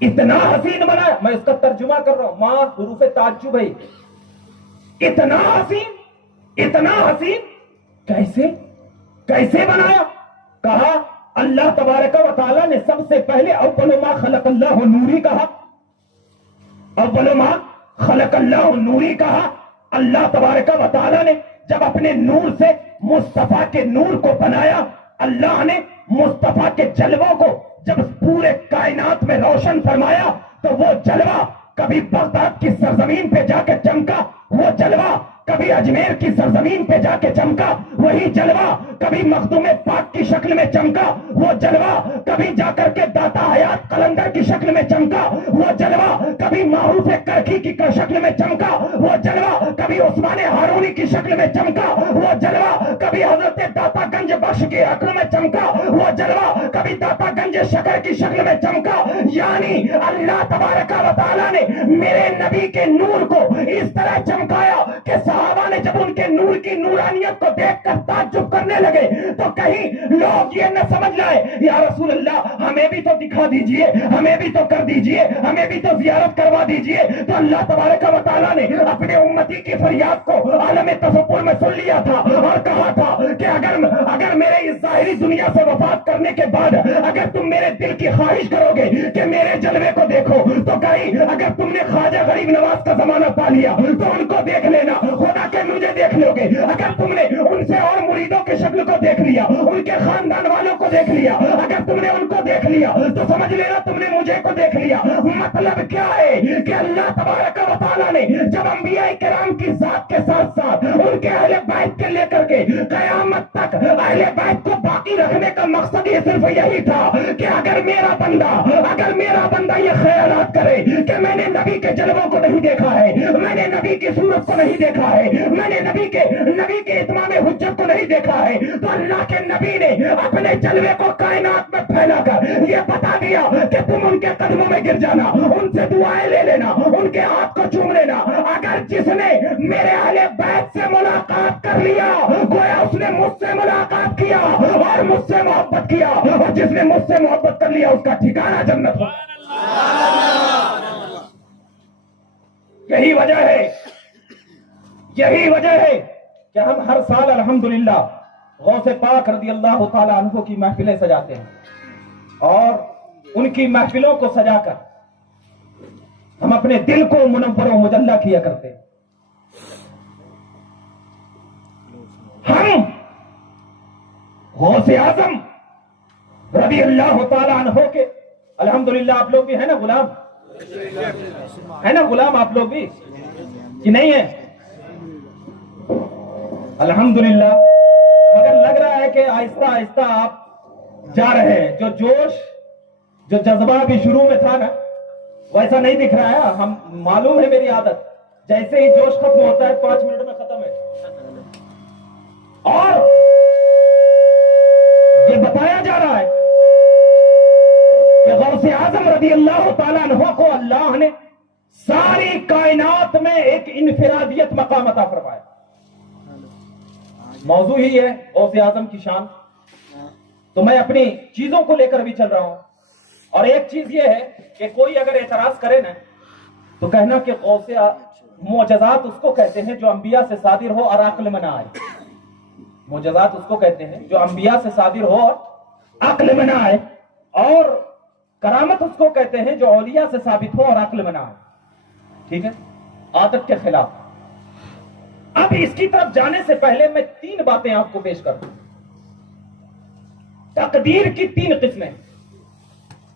اتنا حسین بنایا. میں اس کا ترجمہ کر رہا ہوں، ماں حروف تعجب ہے. اتنا حسین، اتنا حسین کیسے کیسے بنایا؟ کہا اللہ تبارک و تعالیٰ نے سب سے پہلے اول ما خلق اللہ نوری کہا. اول ما خلق اللہ نوری کہا. اللہ تبارک و تعالیٰ نے جب اپنے نور سے مصطفیٰ کے نور کو بنایا، اللہ نے مصطفیٰ کے جلووں کو جب پورے کائنات میں روشن فرمایا تو وہ جلوہ کبھی بغداد کی سرزمین پہ جا کے چمکا، وہ جلوہ کبھی اجمیر کی سرزمین پہ جا کے چمکا، وہی جلوہ کبھی مخدوم پاک کی شکل میں چمکا، وہ جلوہ کبھی جا کر کے داتا حیات قلندر کی شکل میں چمکا، وہ جلوہ کبھی معروف کرکی کی شکل میں چمکا، وہ جلوہ کبھی عثمان ہارونی کی شکل میں چمکا، وہ جلوہ کبھی حضرت داتا گنج بخش کی شکل میں چمکا، وہ جلوہ کبھی داتا گنج شکر کی شکل میں چمکا. یعنی اللہ تبارک و تعالیٰ نے میرے نبی کے نور کو اس طرح چمکایا کہ صحابہ نے جب ان کے نور کی نورانیت کو دیکھ کر تعجب کرنے لگے تو کہیں لوگ یہ نہ سمجھ لائے یا رسول اللہ ہمیں بھی تو دکھا دیجئے، ہمیں بھی تو کر دیجئے، ہمیں بھی تو زیارت کروا دیجئے. تو اللہ تبارک و تعالیٰ نے اپنے امتی کی فریاد کو عالم تصور میں سن لیا تھا اور کہا تھا کہ اگر میرے اس ظاہری دنیا سے وفات کرنے کے بعد اگر تم میرے دل کی خواہش کرو گے کہ میرے جلوے کو دیکھو تو کہیں اگر تم نے خواجہ غریب نواز کا زمانہ پا لیا تو ان کو دیکھ لینا، خدا کے مجھے دیکھ لو گے. اگر تم نے ان سے اور مریدوں کی شکل کو دیکھ لیا، ان کے خاندان والوں کو دیکھ لیا، اگر تم نے ان کو دیکھ لیا تو سمجھ لینا تم نے مجھے کو دیکھ لیا. مطلب کیا ہے کہ اللہ تبارک و تعالیٰ نے جب انبیاء کرام کی ذات کے ساتھ ساتھ ان کے اہل بیت کے لے کر کے قیامت تک اہل بیت کو باقی رکھنے کا مقصد یہ صرف یہی تھا کہ اگر میرا بندہ یہ خیالات کرے کہ میں نے نبی کے جلووں کو نہیں دیکھا ہے، میں نے نبی کی صورت کو نہیں دیکھا ہے، میں نے نبی کے اتمام حجت کو نہیں دیکھا ہے، تو اللہ کے نبی نے اپنے جلوے کو کائنات میں پھیلا کر یہ بتا دیا کہ تم ان کے قدموں میں گر جانا، ان سے دعائیں لے لینا، ان کے ہاتھ کو چوم لینا. اگر جس نے میرے اہل بیت سے ملاقات کر لیا گویا اس نے مجھ سے ملاقات کیا اور مجھ سے محبت کیا، اور جس نے مجھ سے محبت کر لیا اس کا ٹھکانہ جنت ہو. یہی وجہ ہے کہ ہم ہر سال الحمدللہ غوث پاک رضی اللہ تعالی عنہ کی محفلیں سجاتے ہیں اور ان کی محفلوں کو سجا کر ہم اپنے دل کو منور و مجلہ کیا کرتے ہیں. ہم غوث اعظم رضی اللہ تعالی عنہ کے الحمدللہ آپ لوگ بھی ہیں نا غلام، ہے نا غلام آپ لوگ بھی کہ نہیں ہے؟ الحمدللہ. مگر لگ رہا ہے کہ آہستہ آہستہ آپ جا رہے ہیں. جو جوش جو جذبہ بھی شروع میں تھا نا ویسا نہیں دکھ رہا ہے. ہم معلوم ہے میری عادت، جیسے ہی جوش ختم ہوتا ہے 5 منٹ میں ختم ہے. اور یہ بتایا جا رہا ہے کہ غوث اعظم رضی اللہ تعالیٰ عنہ کو اللہ نے ساری کائنات میں ایک انفرادیت مقام عطا فرمایا. موضوع ہی ہے غوث اعظم کی شان. تو میں اپنی چیزوں کو لے کر بھی چل رہا ہوں. اور ایک چیز یہ ہے کہ کوئی اگر اعتراض کرے نا تو کہنا کہ غوث معجزات اس کو کہتے ہیں جو انبیاء سے صادر ہو اور عقل میں نہ آئے. معجزات اس کو کہتے ہیں جو انبیاء سے صادر ہو اور عقل میں نہ آئے، اور کرامت اس کو کہتے ہیں جو اولیاء سے ثابت ہو اور عقل میں نہ آئے. ٹھیک ہے، عادت کے خلاف. اب اس کی طرف جانے سے پہلے میں 3 باتیں آپ کو پیش کروں. تقدیر کی 3 قسمیں.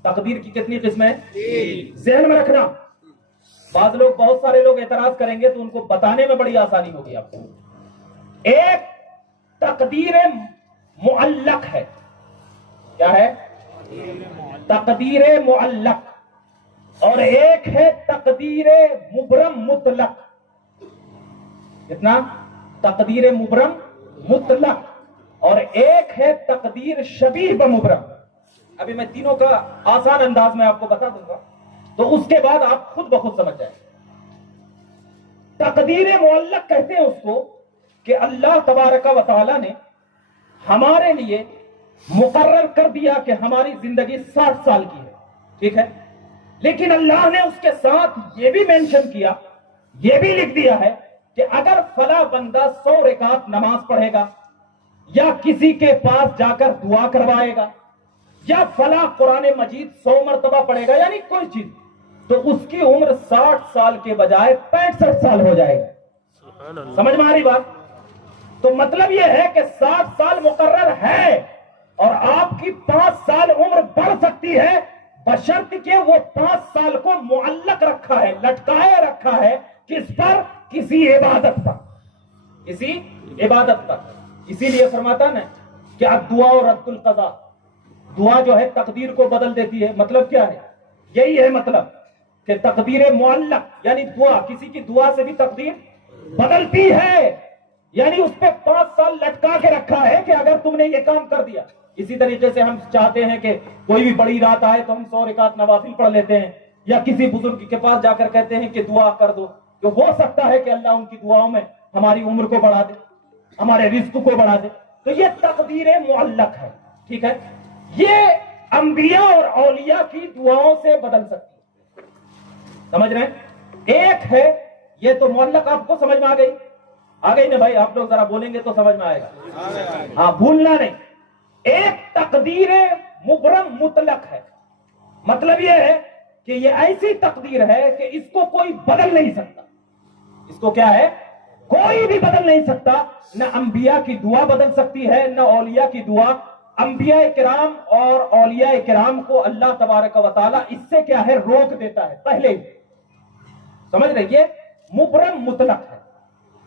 تقدیر کی کتنی قسمیں؟ ذہن میں رکھنا. بہت سارے لوگ اعتراض کریں گے تو ان کو بتانے میں بڑی آسانی ہوگی آپ کو. ایک تقدیر معلق ہے. کیا ہے؟ تقدیر معلق. اور ایک ہے تقدیر مبرم مطلق. کتنا؟ تقدیر مبرم مطلق. اور ایک ہے تقدیر شبیہ بمبرم. ابھی میں تینوں کا آسان انداز میں آپ کو بتا دوں گا تو اس کے بعد آپ خود بخود سمجھ جائیں. تقدیر معلق کہتے ہیں اس کو کہ اللہ تبارک و تعالی نے ہمارے لیے مقرر کر دیا کہ ہماری زندگی 60 سال کی ہے. ٹھیک ہے، لیکن اللہ نے اس کے ساتھ یہ بھی مینشن کیا, یہ بھی لکھ دیا ہے کہ اگر فلاں بندہ 100 رکعت نماز پڑھے گا, یا کسی کے پاس جا کر دعا کروائے گا, یا فلاں قرآن مجید 100 مرتبہ پڑھے گا, یعنی کوئی چیز, تو اس کی عمر 60 سال کے بجائے 65 سال ہو جائے گا. سمجھ میں آ رہی بات؟ تو مطلب یہ ہے کہ 60 سال مقرر ہے اور آپ کی 5 سال عمر بڑھ سکتی ہے, بشرط کہ وہ 5 سال کو معلق رکھا ہے, لٹکائے رکھا ہے. کس پر؟ کسی عبادت پر, کسی عبادت پر. اسی لیے فرماتا نا کہ الدعاء رد القضاء, دعا جو ہے تقدیر کو بدل دیتی ہے. مطلب کیا ہے؟ یہی ہے مطلب کہ تقدیر معلق, یعنی دعا, کسی کی دعا سے بھی تقدیر بدلتی ہے. یعنی اس پہ 5 سال لٹکا کے رکھا ہے کہ اگر تم نے یہ کام کر دیا. اسی طریقے سے ہم چاہتے ہیں کہ کوئی بھی بڑی رات آئے تو ہم 100 رکعت نوافل پڑھ لیتے ہیں, یا کسی بزرگ کے پاس جا کر کہتے ہیں کہ دعا کر دو, تو ہو سکتا ہے کہ اللہ ان کی دعاؤں میں ہماری عمر کو بڑھا دے, ہمارے رزق کو بڑھا دے. تو یہ تقدیر معلق ہے. ٹھیک ہے, یہ انبیاء اور اولیاء کی دعاؤں سے بدل سکتی ہے. سمجھ رہے ہیں؟ ایک ہے یہ تو معلق, آپ کو سمجھ میں آ گئی نا بھائی؟ آپ لوگ ذرا بولیں گے تو سمجھ میں آئے گا, ہاں بھولنا نہیں. ایک تقدیر مبرم مطلق ہے. مطلب یہ ہے کہ یہ ایسی تقدیر ہے کہ اس کو کوئی بدل نہیں سکتا. اس کو کیا ہے؟ کوئی بھی بدل نہیں سکتا. نہ انبیاء کی دعا بدل سکتی ہے, نہ اولیاء کی دعا. انبیاء کرام اور اولیاء کرام کو اللہ تبارک و تعالی اس سے کیا ہے؟ روک دیتا ہے پہلے ہی. سمجھ رہے؟ یہ مبرم مطلق ہے.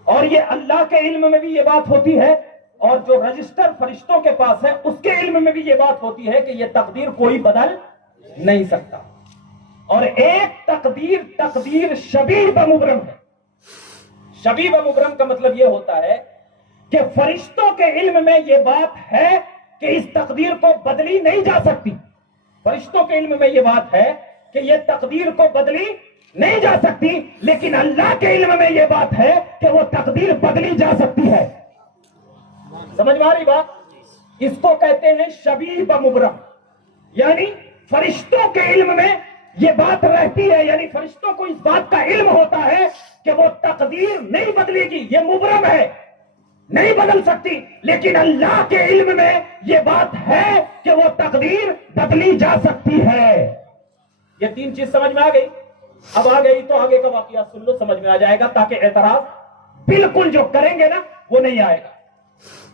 اور یہ اللہ کے علم میں بھی یہ بات ہوتی ہے, اور جو رجسٹر فرشتوں کے پاس ہے اس کے علم میں بھی یہ بات ہوتی ہے کہ یہ تقدیر کوئی بدل نہیں سکتا. اور ایک تقدیر شبیہ بمبرم ہے. شبیہ بمبرم کا مطلب یہ ہوتا ہے کہ فرشتوں کے علم میں یہ بات ہے کہ اس تقدیر کو بدلی نہیں جا سکتی. فرشتوں کے علم میں یہ بات ہے کہ یہ تقدیر کو بدلی نہیں جا سکتی, لیکن اللہ کے علم میں یہ بات ہے کہ وہ تقدیر بدلی جا سکتی ہے. سمجھ میں آ رہی بات؟ اس کو کہتے ہیں شبیہ بمبرم. یعنی فرشتوں کے علم میں یہ بات رہتی ہے, یعنی فرشتوں کو اس بات کا علم ہوتا ہے کہ وہ تقدیر نہیں بدلے گی, یہ مبرم ہے, نہیں بدل سکتی. لیکن اللہ کے علم میں یہ بات ہے کہ وہ تقدیر بدلی جا سکتی ہے. یہ 3 چیز سمجھ میں آ گئی؟ اب آ گئی تو آگے کا واقعہ سن لو, سمجھ میں آ جائے گا, تاکہ اعتراض بالکل جو کریں گے نا وہ نہیں آئے گا.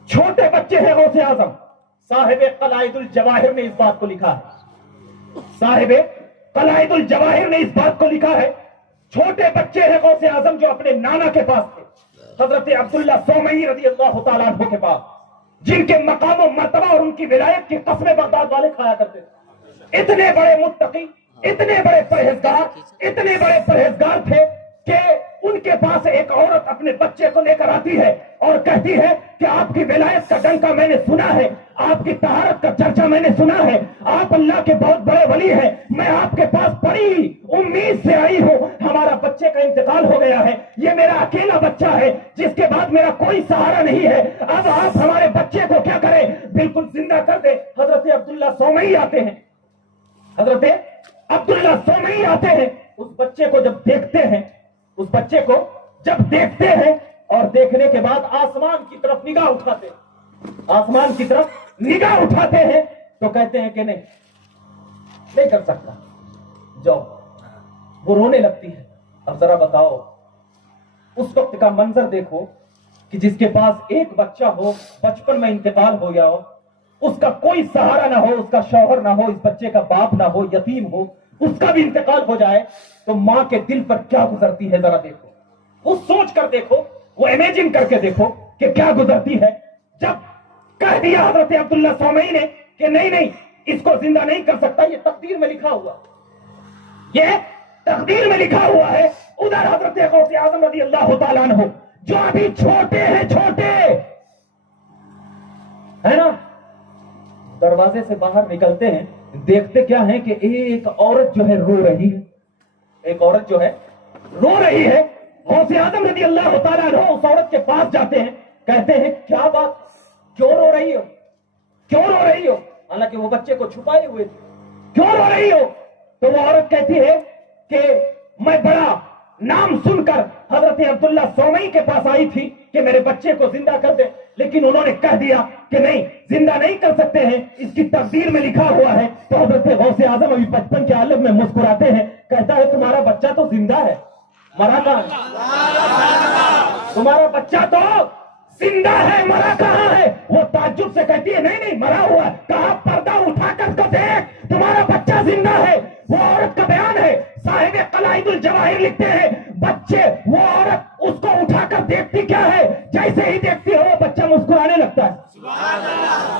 چھوٹے بچے ہیں غوث اعظم, صاحب قلائد الجواہر نے اس بات کو لکھا ہے. صاحب قلائد الجواہر نے اس بات کو لکھا ہے. چھوٹے بچے ہیں غوث اعظم جو اپنے نانا کے پاس تھے, حضرت عبداللہ سومئی رضی اللہ تعالیٰ عنہ کے پاس, جن کے مقام و مرتبہ اور ان کی ولایت کی قسمیں بغداد والے کھایا کرتے تھے. اتنے بڑے متقی, اتنے بڑے پرہیزگار تھے کہ ان کے پاس ایک عورت اپنے بچے کو لے کر آتی ہے اور کہتی ہے کہ آپ کی ولایت کا ڈنکا میں نے سنا ہے, آپ کی طہارت کا چرچا میں نے سنا ہے, آپ اللہ کے بہت بڑے ولی ہیں, میں آپ کے پاس بڑی امید سے آئی ہوں. ہمارا بچے کا انتقال ہو گیا ہے, یہ میرا اکیلا بچہ ہے جس کے بعد میرا کوئی سہارا نہیں ہے. اب آپ ہمارے بچے کو کیا کریں, بالکل زندہ کر دیں. حضرت عبداللہ سومئی آتے ہیں, حضرت عبداللہ سومئی آتے ہیں. اس بچے کو جب دیکھتے ہیں, اس بچے کو جب دیکھتے ہیں اور دیکھنے کے بعد آسمان کی طرف نگاہ اٹھاتے ہیں, آسمان کی طرف نگاہ اٹھاتے ہیں تو کہتے ہیں کہ نہیں کر سکتا, جاؤ. وہ رونے لگتی ہے. اب ذرا بتاؤ اس وقت کا منظر دیکھو کہ جس کے پاس ایک بچہ ہو, بچپن میں انتقال ہو گیا ہو, اس کا کوئی سہارا نہ ہو, اس کا شوہر نہ ہو, اس بچے کا باپ نہ ہو, یتیم ہو, اس کا بھی انتقال ہو جائے تو ماں کے دل پر کیا گزرتی ہے ذرا دیکھو. وہ سوچ کر دیکھو, وہ امیجن کر کے دیکھو کہ کیا گزرتی ہے. جب کہہ دیا حضرت عبداللہ سومئی نے کہ نہیں اس کو زندہ نہیں کر سکتا, یہ تقدیر میں لکھا ہوا, یہ تقدیر میں لکھا ہوا ہے. ادھر حضرت غوث اعظم رضی اللہ تعالیٰ عنہ جو ابھی چھوٹے ہیں, چھوٹے ہے نا, دروازے سے باہر نکلتے ہیں, دیکھتے کیا ہیں کہ ایک عورت جو ہے رو رہی ہے, ایک عورت جو ہے رو رہی ہے. غوث اعظم رضی اللہ تعالیٰ عنہ اس عورت کے پاس جاتے ہیں, کہتے ہیں کیا بات, کیوں رو رہی ہو, کیوں رو رہی ہو؟ حالانکہ وہ بچے کو چھپائے ہوئے تھے. کیوں رو رہی ہو؟ تو وہ عورت کہتی ہے کہ میں بڑا نام سن کر حضرت عبداللہ سومئی کے پاس آئی تھی کہ میرے بچے کو زندہ کر دے، لیکن انہوں نے کہہ دیا کہ نہیں، زندہ نہیں کر سکتے ہیں، اس کی تقدیر میں لکھا ہوا ہے۔ تو حضرت غوث اعظم ابھی بچپن کے عالم میں مسکراتے ہیں، کہتا ہے تمہارا بچہ تو زندہ ہے، مرا کہاں ہے؟ تمہارا بچہ تو زندہ ہے، مرا کہاں ہے؟ وہ تعجب سے کہتی ہے نہیں نہیں، مرا ہوا ہے۔ کہا پردہ اٹھا کر تو دیکھ، تمہارا بچہ زندہ ہے۔ وہ عورت کا بیان ہے، صاحب قلائد الجواہر لکھتے ہیں، بچے وہ عورت اس کو اٹھا کر دیکھتی کیا ہے، جیسے ہی دیکھتی ہے وہ بچہ مسکرانے لگتا ہے،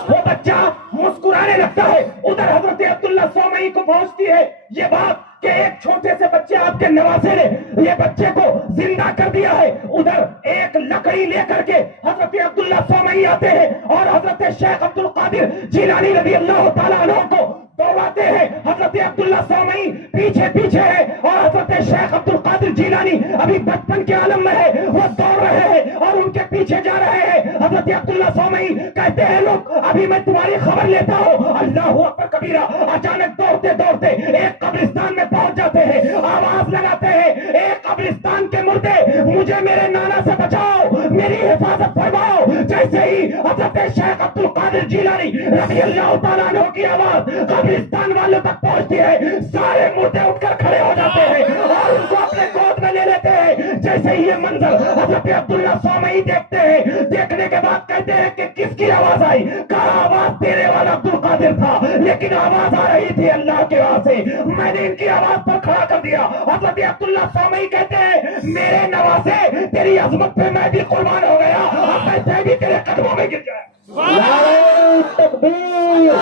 وہ بچہ مسکرانے لگتا ہے۔ ادھر حضرت عبداللہ سومئی کو پہنچتی ہے یہ بات کہ ایک چھوٹے سے بچے آپ کے نواسے نے یہ بچے کو زندہ کر دیا ہے۔ ادھر ایک لکڑی لے کر کے حضرت عبداللہ سومئی آتے ہیں اور حضرت شیخ عبد القادر جیلانی رضی اللہ تعالیٰ عنہ کو دوڑاتے ہیں۔ حضرت عبداللہ سومئی پیچھے پیچھے ہے اور حضرت شیخ عبد القادر جیلانی ابھی بچپن کے عالم میں ہے، وہ دوڑ رہے ہیں اور ان کے پیچھے جا رہے ہیں۔ حضرت عبداللہ سومئی کہتے ہیں لوگ ابھی میں تمہاری خبر لیتا ہوں، اللہ اکبر کبیرہ۔ اچانک دوڑتے دوڑتے ایک قبرستان میں پہنچ جاتے ہیں، آواز لگاتے ہیں اے قبرستان کے مردے، مجھے میرے نانا سے بچاؤ، میری حفاظت فرماؤ۔ جیسے ہی حضرت شیخ عبد القادر جیلانی رضی اللہ تعالیٰ عنہ کی آواز قبرستان والوں تک پہنچتی ہے، سارے مردے اٹھ کر کھڑے ہو جاتے ہیں اور ان کو اپنے گود میں لے لیتے ہیں۔ جیسے ہی یہ منظر حضرت عبداللہ سومئی دیکھتے ہیں، دیکھنے کے بعد کہتے ہیں کہ کس کی آواز آئی؟ کہا آواز دینے والا عبد القادر تھا، لیکن آواز آ رہی تھی اللہ کے وہاں سے، میں نے ان کی آواز پر کھڑا کر دیا۔ حضرت عبداللہ سومئی کہتے ہیں میرے نواسے تیری عظمت پہ میں بھی قربان ہو گیا، اب میں بھی تیرے قدموں میں گر جائے۔ نعرہ تکبیر،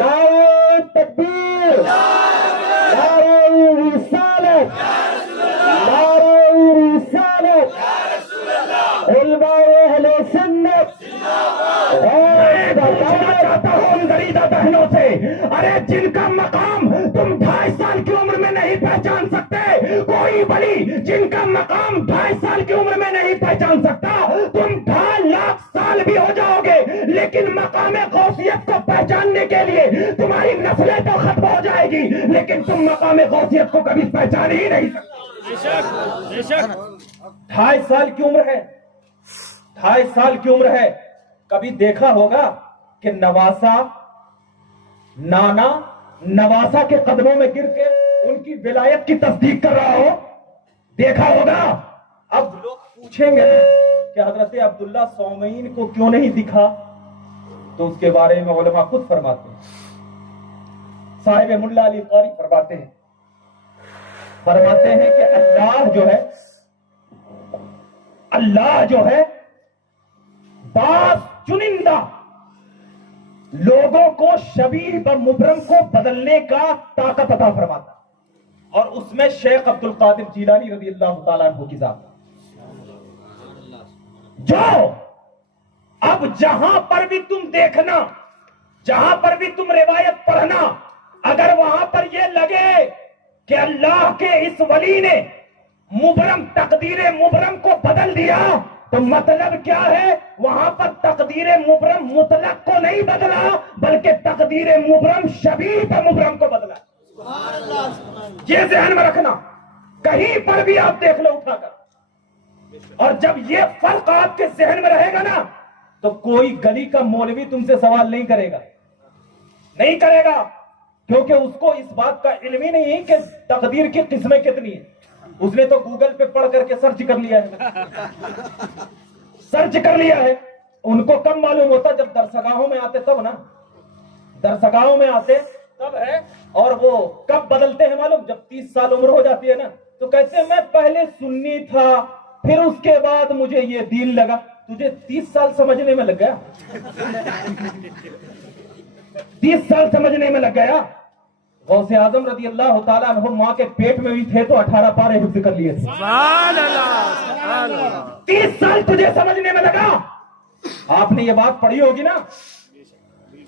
نعرہ تکبیر، نعرہ رسالت، نعرہ رسالت، علماء اہل سنت۔ میں بتانا چاہتا ہوں ان دریدہ بہنوں سے، ارے جن کا مقام تم 2.5 سال کی عمر میں نہیں پہچان سکتے، کوئی بلی جن کا مقام 2.5 سال کی عمر میں نہیں پہچان سکتا، تم 2.5 لاکھ سال بھی ہو جاؤ گے لیکن مقام غوثیت کو پہچاننے کے لیے تمہاری نسلیں تو ختم ہو جائے گی لیکن تم مقام غوثیت کو کبھی پہچان ہی نہیں سکتے۔ 2.5 سال کی عمر ہے، 2.5 سال کی عمر ہے، کبھی دیکھا ہوگا کہ نواسا نانا نواسا کے قدموں میں گر کے ان کی ولایت کی تصدیق کر رہا ہو؟ دیکھا ہوگا؟ اب لوگ پوچھیں گے کہ حضرت عبداللہ سومئی کو کیوں نہیں دکھا، تو اس کے بارے میں علماء خود فرماتے ہیں، صاحب ملا علی قاری فرماتے ہیں کہ اللہ جو ہے بعض چنندہ لوگوں کو شبیہ و مبرم کو بدلنے کا طاقت عطا فرماتا، اور اس میں شیخ عبد القادر جیلانی رضی اللہ تعالیٰ عنہ کی ذات، جو اب جہاں پر بھی تم دیکھنا، جہاں پر بھی تم روایت پڑھنا، اگر وہاں پر یہ لگے کہ اللہ کے اس ولی نے مبرم تقدیر مبرم کو بدل دیا، تو مطلب کیا ہے؟ وہاں پر تقدیر مبرم مطلق کو نہیں بدلا بلکہ تقدیر مبرم شبیہ مبرم کو بدلا۔ یہ ذہن میں رکھنا، کہیں پر بھی آپ دیکھ لو اٹھا کر، اور جب یہ فرق آپ کے ذہن میں رہے گا نا تو کوئی گلی کا مولوی تم سے سوال نہیں کرے گا، کیونکہ اس کو اس بات کا علم ہی نہیں ہے کہ تقدیر کی قسمیں کتنی ہیں، اس نے تو گوگل پہ پڑھ کر کے سرچ کر لیا ہے۔ ان کو کم معلوم ہوتا جب درسگاہوں میں آتے تب نا، درسگاہوں میں آتے تب ہے، اور وہ کب بدلتے ہیں معلوم؟ جب 30 سال عمر ہو جاتی ہے نا تو کہتے ہیں میں پہلے سنی تھا پھر اس کے بعد مجھے یہ دین لگا۔ تجھے 30 سال سمجھنے میں لگ گیا، 30 سال سمجھنے میں لگ گیا۔ غوث اعظم رضی اللہ تعالیٰ عنہ ماں کے پیٹ میں بھی تھے تو 18 پارے حفظ کر لیے تھے۔ سبحان اللہ، 30 سال تجھے سمجھنے میں لگا۔ آپ نے یہ بات پڑھی ہوگی نا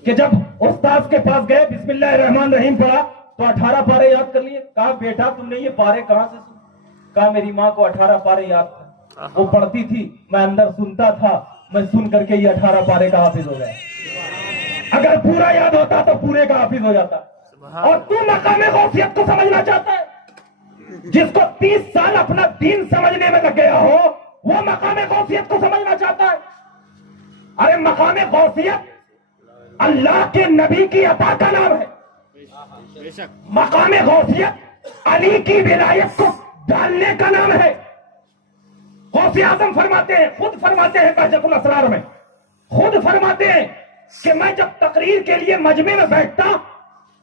کہ جب استاذ کے پاس گئے بسم اللہ الرحمن الرحیم پڑھا تو 18 پارے یاد کر لیے۔ کہا بیٹا تم نے یہ پارے کہاں سے سنے؟ کہا میری ماں کو 18 پارے یاد تھا، وہ پڑھتی تھی، میں اندر سنتا تھا، میں سن کر کے یہ 18 پارے کا حافظ ہو گیا۔ اگر پورا یاد ہوتا تو پورے کا حافظ ہو جاتا۔ اور تو مقام غوثیت کو سمجھنا چاہتا ہے؟ جس کو 30 سال اپنا دین سمجھنے میں لگ گیا ہو وہ مقام غوثیت کو سمجھنا چاہتا ہے؟ ارے مقام غوثیت اللہ کے نبی کی عطا کا نام ہے. بے شک. مقام غوثیت علی کی ولایت کو ڈالنے کا نام ہے. غوث اعظم فرماتے ہیں، خود فرماتے ہیں بہجت الاسرار میں، خود فرماتے ہیں کہ میں جب تقریر کے لیے مجمع میں بیٹھتا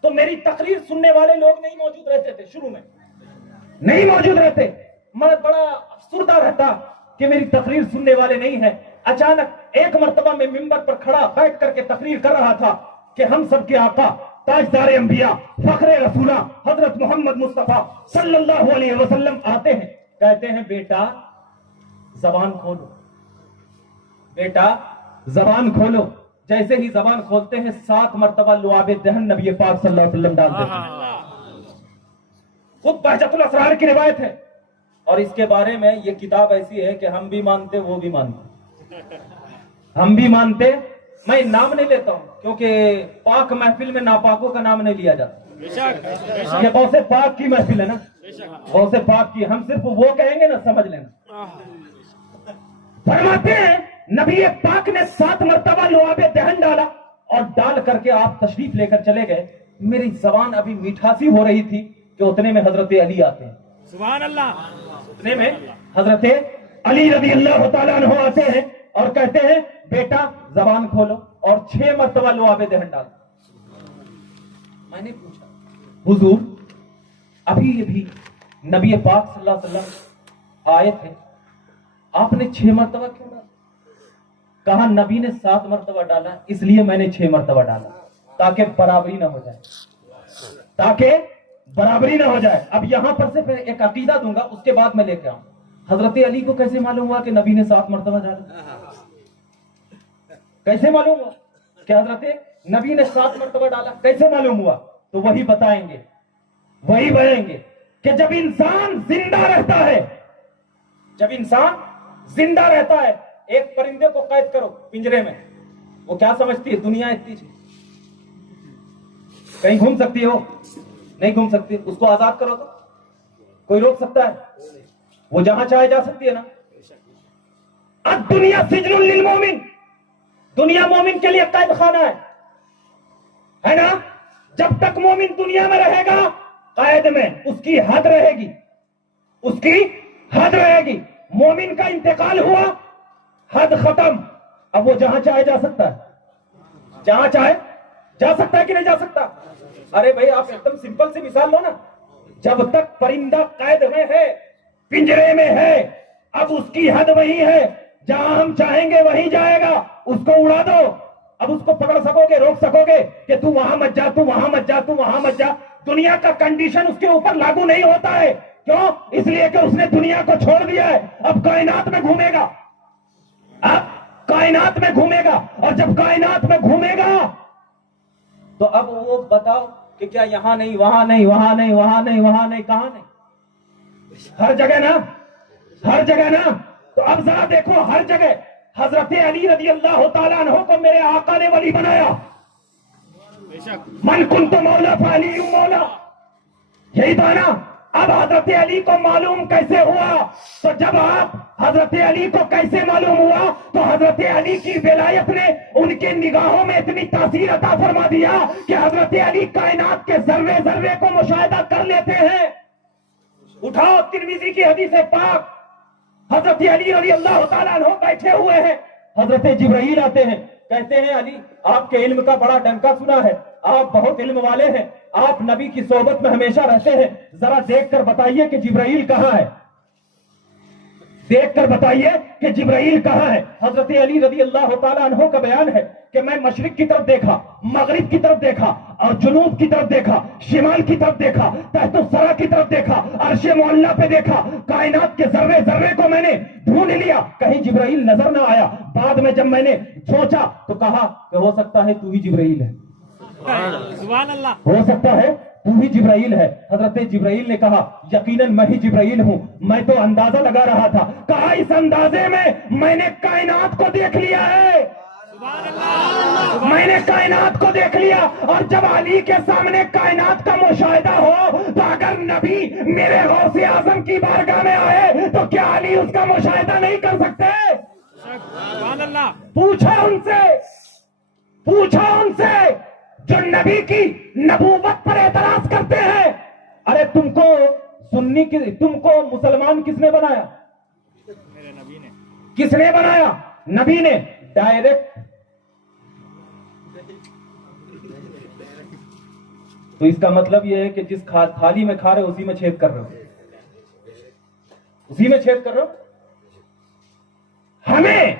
تو میری تقریر سننے والے لوگ نہیں موجود رہتے تھے، شروع میں نہیں موجود رہتے. میں بڑا افسردہ رہتا کہ میری تقریر سننے والے نہیں ہیں. اچانک ایک مرتبہ میں ممبر پر کھڑا بیٹھ کر کے تقریر کر رہا تھا کہ ہم سب کے آقا تاجدار انبیاء فخر رسولہ حضرت محمد مصطفیٰ صلی اللہ علیہ وسلم آتے ہیں، کہتے ہیں بیٹا زبان کھولو، بیٹا زبان کھولو. جیسے ہی زبان کھولتے ہیں 7 مرتبہ لعاب دہن نبی پاک صلی اللہ علیہ وسلم ڈالتے ہیں. خود بہجت الاسرار کی روایت ہے. اور اس کے بارے میں یہ کتاب ایسی ہے کہ ہم بھی مانتے وہ بھی مانتے، ہم بھی مانتے. میں نام نہیں لیتا ہوں کیونکہ پاک محفل میں ناپاکوں کا نام نہیں لیا جاتا. بے شک. بے شک. یہ غوث پاک کی محفل ہے نا، بے شک. غوث پاک کی. ہم صرف وہ کہیں گے نا، سمجھ لینا. فرماتے ہیں نبی پاک نے 7 مرتبہ لعاب دہن ڈالا اور ڈال کر کے آپ تشریف لے کر چلے گئے. میری زبان ابھی میٹھاسی ہو رہی تھی کہ اتنے میں حضرت علی آتے ہیں. سبحان اللہ. اتنے میں حضرت علی رضی اللہ تعالیٰ عنہ آتے ہیں اور کہتے ہیں بیٹا زبان کھولو، اور 6 مرتبہ لعاب دہن ڈال. میں نے پوچھا حضور ابھی نبی پاک صلی اللہ علیہ وسلم آئے تھے، آپ نے 6 مرتبہ کیوں ڈالا؟ کہا نبی نے 7 مرتبہ ڈالا اس لیے میں نے 6 مرتبہ ڈالا تاکہ برابری نہ ہو جائے، تاکہ برابری نہ ہو جائے. اب یہاں پر سے پھر ایک عقیدہ دوں گا، اس کے بعد میں لے کے آؤں. حضرت علی کو کیسے معلوم ہوا کہ نبی نے 7 مرتبہ ڈالا؟ کیسے معلوم ہوا کہ حضرت نبی نے 7 مرتبہ ڈالا؟ کیسے معلوم ہوا؟ تو وہی بتائیں گے، وہی بتائیں گے کہ جب انسان زندہ رہتا ہے، جب انسان زندہ رہتا ہے، ایک پرندے کو قید کرو پنجرے میں، وہ کیا سمجھتی ہے؟ دنیا اتنی کہیں گھوم سکتی ہو؟ نہیں گھوم سکتی. اس کو آزاد کرو تو کوئی روک سکتا ہے؟ وہ جہاں چاہے جا سکتی ہے نا. الدنیا سجن للمومن، دنیا مومن کے لیے قید خانہ ہے نا. جب تک مومن دنیا میں رہے گا قید میں اس کی حد رہے گی، اس کی حد رہے گی. مومن کا انتقال ہوا، حد ختم. اب وہ جہاں چاہے جا سکتا ہے، جہاں چاہے جا سکتا ہے کہ نہیں جا سکتا؟ ارے بھائی آپ ایک دم سمپل سی مثال لو نا. جب تک پرندہ قید میں ہے، پنجرے میں ہے، اب اس کی حد وہی ہے، جہاں ہم چاہیں گے وہیں جائے گا. اس کو اڑا دو، اب اس کو پکڑ سکو گے، روک سکو گے کہ تو وہاں مت جا، تو وہاں مت جا، تو وہاں مت جا. دنیا کا کنڈیشن اس کے اوپر لاگو نہیں ہوتا ہے. کیوں؟ اس لیے کہ اس نے دنیا کو چھوڑ دیا ہے. اب کائنات میں گھومے گا، اب کائنات میں گھومے گا، اور جب کائنات میں گھومے گا تو اب وہ بتاؤ کہ کیا یہاں نہیں، وہاں نہیں، وہاں نہیں، وہاں نہیں، وہاں نہیں، کہاں نہیں؟ ہر جگہ نا، ہر جگہ نا. تو اب ذرا دیکھو ہر جگہ حضرت علی رضی اللہ تعالیٰ عنہ کو میرے آقا نے ولی بنایا. بے شک. من کنت مولا فعلی مولا، یہی تھا نا. اب حضرت علی کو معلوم کیسے ہوا؟ تو جب آپ حضرت علی کو کیسے معلوم ہوا؟ تو حضرت علی کی ولایت نے ان کے نگاہوں میں اتنی تاثیر عطا فرما دیا کہ حضرت علی کائنات کے ذرے ذرے کو مشاہدہ کر لیتے ہیں. اٹھاؤ ترمذی کی حدیث پاک، حضرت علی رضی اللہ تعالیٰ عنہ بیٹھے ہوئے ہیں، حضرت جبرائیل آتے ہیں، کہتے ہیں علی آپ کے علم کا بڑا ڈنکا سنا ہے، آپ بہت علم والے ہیں، آپ نبی کی صحبت میں ہمیشہ رہتے ہیں، ذرا دیکھ کر بتائیے کہ جبرائیل کہاں ہے، دیکھ کر بتائیے کہ جبرائیل کہاں ہے. حضرت علی رضی اللہ تعالیٰ عنہ کا بیان ہے کہ میں مشرق کی طرف دیکھا، مغرب کی طرف دیکھا، اور جنوب کی طرف دیکھا، شمال کی طرف دیکھا، تحت الثری کی طرف دیکھا، عرش معلیٰ پہ دیکھا، کائنات کے ذرے ذرے کو میں نے ڈھونڈ لیا، کہیں جبرائیل نظر نہ آیا. بعد میں جب میں نے سوچا تو کہا کہ ہو سکتا ہے تو ہی جبرائیل ہے، سبحان اللہ. ہو سکتا ہے تو ہی جبرائیل ہے. حضرت جبرائیل نے کہا یقیناً میں ہی جبرائیل ہوں. میں تو اندازہ لگا رہا تھا. کہا اس اندازے میں نے کائنات کو دیکھ لیا ہے. میں نے کائنات کو دیکھ لیا، اور جب علی کے سامنے کائنات کا مشاہدہ ہو تو اگر نبی میرے غوث اعظم کی بارگاہ میں آئے تو کیا علی اس کا مشاہدہ نہیں کر سکتے؟ سبحان اللہ. پوچھا ان سے جو نبی کی نبوت پر اعتراض کرتے ہیں، ارے تم کو مسلمان کس نے بنایا؟ میرے نبی نے. کس نے بنایا؟ نبی نے. ڈائریکٹ. تو اس کا مطلب یہ ہے کہ جس تھالی میں کھا رہے اسی میں چھید کر رہے ہو. ہمیں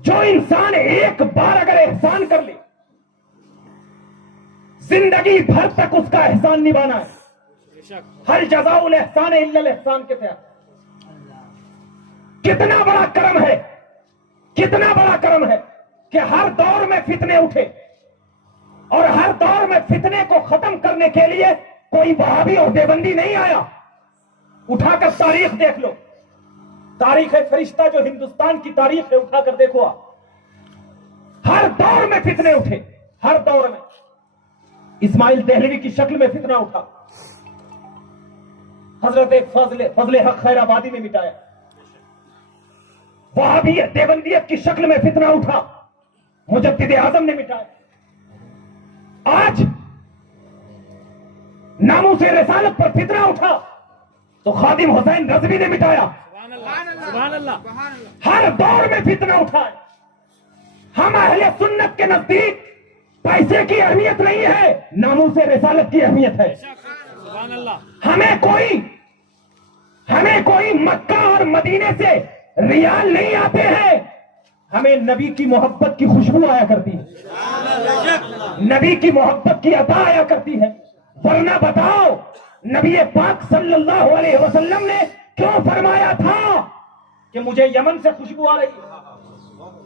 جو انسان ایک بار اگر احسان کر لے، زندگی بھر تک اس کا احسان نبھانا ہے. بے شک. ہر جزاء الاحسان الا الاحسان کے تحت. کتنا بڑا کرم ہے کہ ہر دور میں فتنے اٹھے، اور ہر دور میں فتنے کو ختم کرنے کے لیے کوئی وہابی اور دیوبندی نہیں آیا. اٹھا کر تاریخ دیکھ لو، تاریخ فرشتہ جو ہندوستان کی تاریخ ہے اٹھا کر دیکھو آپ. ہر دور میں فتنے اٹھے، ہر دور میں. اسماعیل دہلوی کی شکل میں فتنہ اٹھا، حضرت فضل حق خیر آبادی نے مٹایا. وہابیت دیوبندیت کی شکل میں فتنہ اٹھا، مجدد اعظم نے مٹایا. آج ناموس رسالت پر فتنہ اٹھا تو خادم حسین رضوی نے مٹایا. سبحان اللہ. ہر دور میں فتنہ اٹھا ہے. ہم اہل سنت کے نزدیک پیسے کی اہمیت نہیں ہے، ناموس رسالت کی اہمیت ہے. سبحان اللہ. ہمیں کوئی مکہ اور مدینے سے ریال نہیں آتے ہیں، ہمیں نبی کی محبت کی خوشبو آیا کرتی ہے، نبی کی محبت کی عطا آیا کرتی ہے. ورنہ بتاؤ نبی پاک صلی اللہ علیہ وسلم نے کیوں فرمایا تھا کہ مجھے یمن سے خوشبو آ رہی ہے؟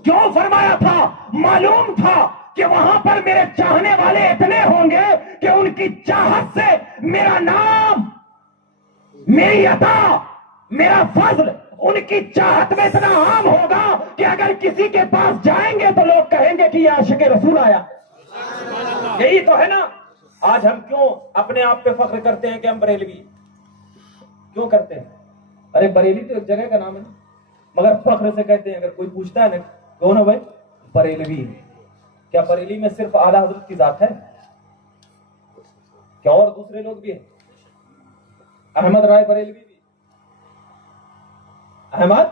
کیوں فرمایا تھا؟ معلوم تھا کہ وہاں پر میرے چاہنے والے اتنے ہوں گے کہ ان کی چاہت سے میرا نام، میری عطا، میرا فضل ان کی چاہت میں اتنا عام ہوگا کہ اگر کسی کے پاس جائیں گے تو لوگ کہیں گے کہ یہ عاشق رسول آیا. یہی تو ہے نا. آج ہم کیوں اپنے آپ پہ فخر کرتے ہیں کہ ہم بریلوی؟ کیوں کرتے ہیں؟ ارے بریلی تو ایک جگہ کا نام ہے نا، مگر فخر سے کہتے ہیں. اگر کوئی پوچھتا ہے نا کون ہو بھائی، بریلوی. کیا بریلی میں صرف اعلیٰ حضرت کی ذات ہے؟ کیا اور دوسرے لوگ بھی ہیں؟ احمد رائے بریلوی بھی، احمد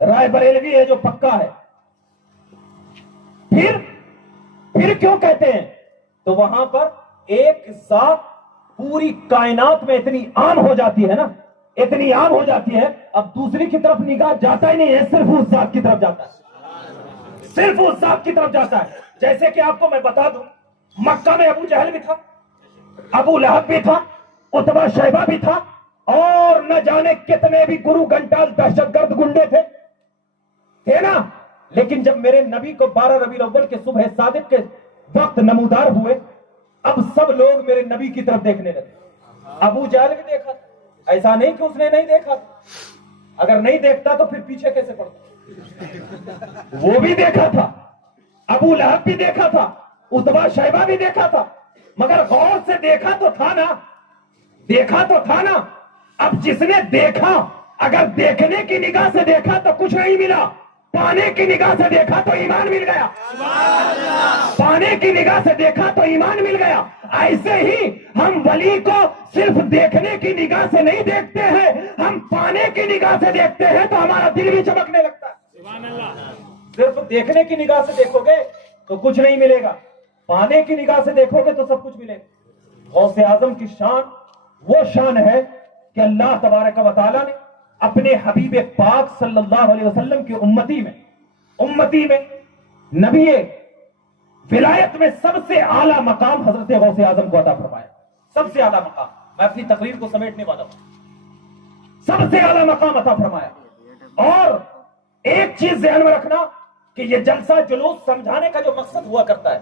رائے بریلوی ہے جو پکا ہے. پھر کیوں کہتے ہیں؟ تو وہاں پر ایک ذات پوری کائنات میں اتنی عام ہو جاتی ہے نا، اتنی عام ہو جاتی ہے، اب دوسری کی طرف نگاہ جاتا ہی نہیں ہے، صرف اس ذات کی طرف جاتا ہے، صرف اس ذات کی طرف جاتا ہے. جیسے کہ آپ کو میں بتا دوں، مکہ میں ابو جہل بھی تھا، ابو لہب بھی تھا، عتبہ شیبہ بھی تھا، اور نہ جانے کتنے بھی گرو گھنٹال دہشت گرد گنڈے تھے نا. لیکن جب میرے نبی کو 12 ربیع الاول کے صبح صادق کے وقت نمودار ہوئے، اب سب لوگ میرے نبی کی طرف دیکھنے لگے. ابو جہل بھی دیکھا تھا، ایسا نہیں کہ اس نے نہیں دیکھا تھا. اگر نہیں دیکھتا تو پھر پیچھے کیسے پڑتا؟ وہ بھی دیکھا تھا، ابو لہب بھی دیکھا تھا، عتبہ شیبہ بھی دیکھا تھا، مگر غور سے دیکھا تو تھا نا. اب جس نے دیکھا، اگر دیکھنے کی نگاہ سے دیکھا تو کچھ نہیں ملا، پانے کی نگاہ سے دیکھا تو ایمان مل گیا. پانے کی نگاہ سے دیکھا تو ایمان مل گیا. ایسے ہی ہم ولی کو صرف دیکھنے کی نگاہ سے نہیں دیکھتے ہیں، ہم پانے کی نگاہ سے دیکھتے ہیں تو ہمارا دل بھی چمکنے لگتا ہے. سبحان اللہ. صرف دیکھنے کی نگاہ سے دیکھو گے تو کچھ نہیں ملے گا، پانے کی نگاہ سے دیکھو گے تو سب کچھ ملے گا. غوث اعظم کی شان وہ شان ہے کہ اللہ تبارک و تعالی نے اپنے حبیب پاک صلی اللہ علیہ وسلم کی امتی میں نبی ولایت میں سب سے اعلیٰ مقام حضرت غوث اعظم کو عطا فرمایا. سب سے اعلیٰ مقام، میں اپنی تقریر کو سمیٹنے والا ہوں، سب سے اعلیٰ مقام عطا فرمایا. اور ایک چیز ذہن میں رکھنا کہ یہ جلسہ جلوس سمجھانے کا جو مقصد ہوا کرتا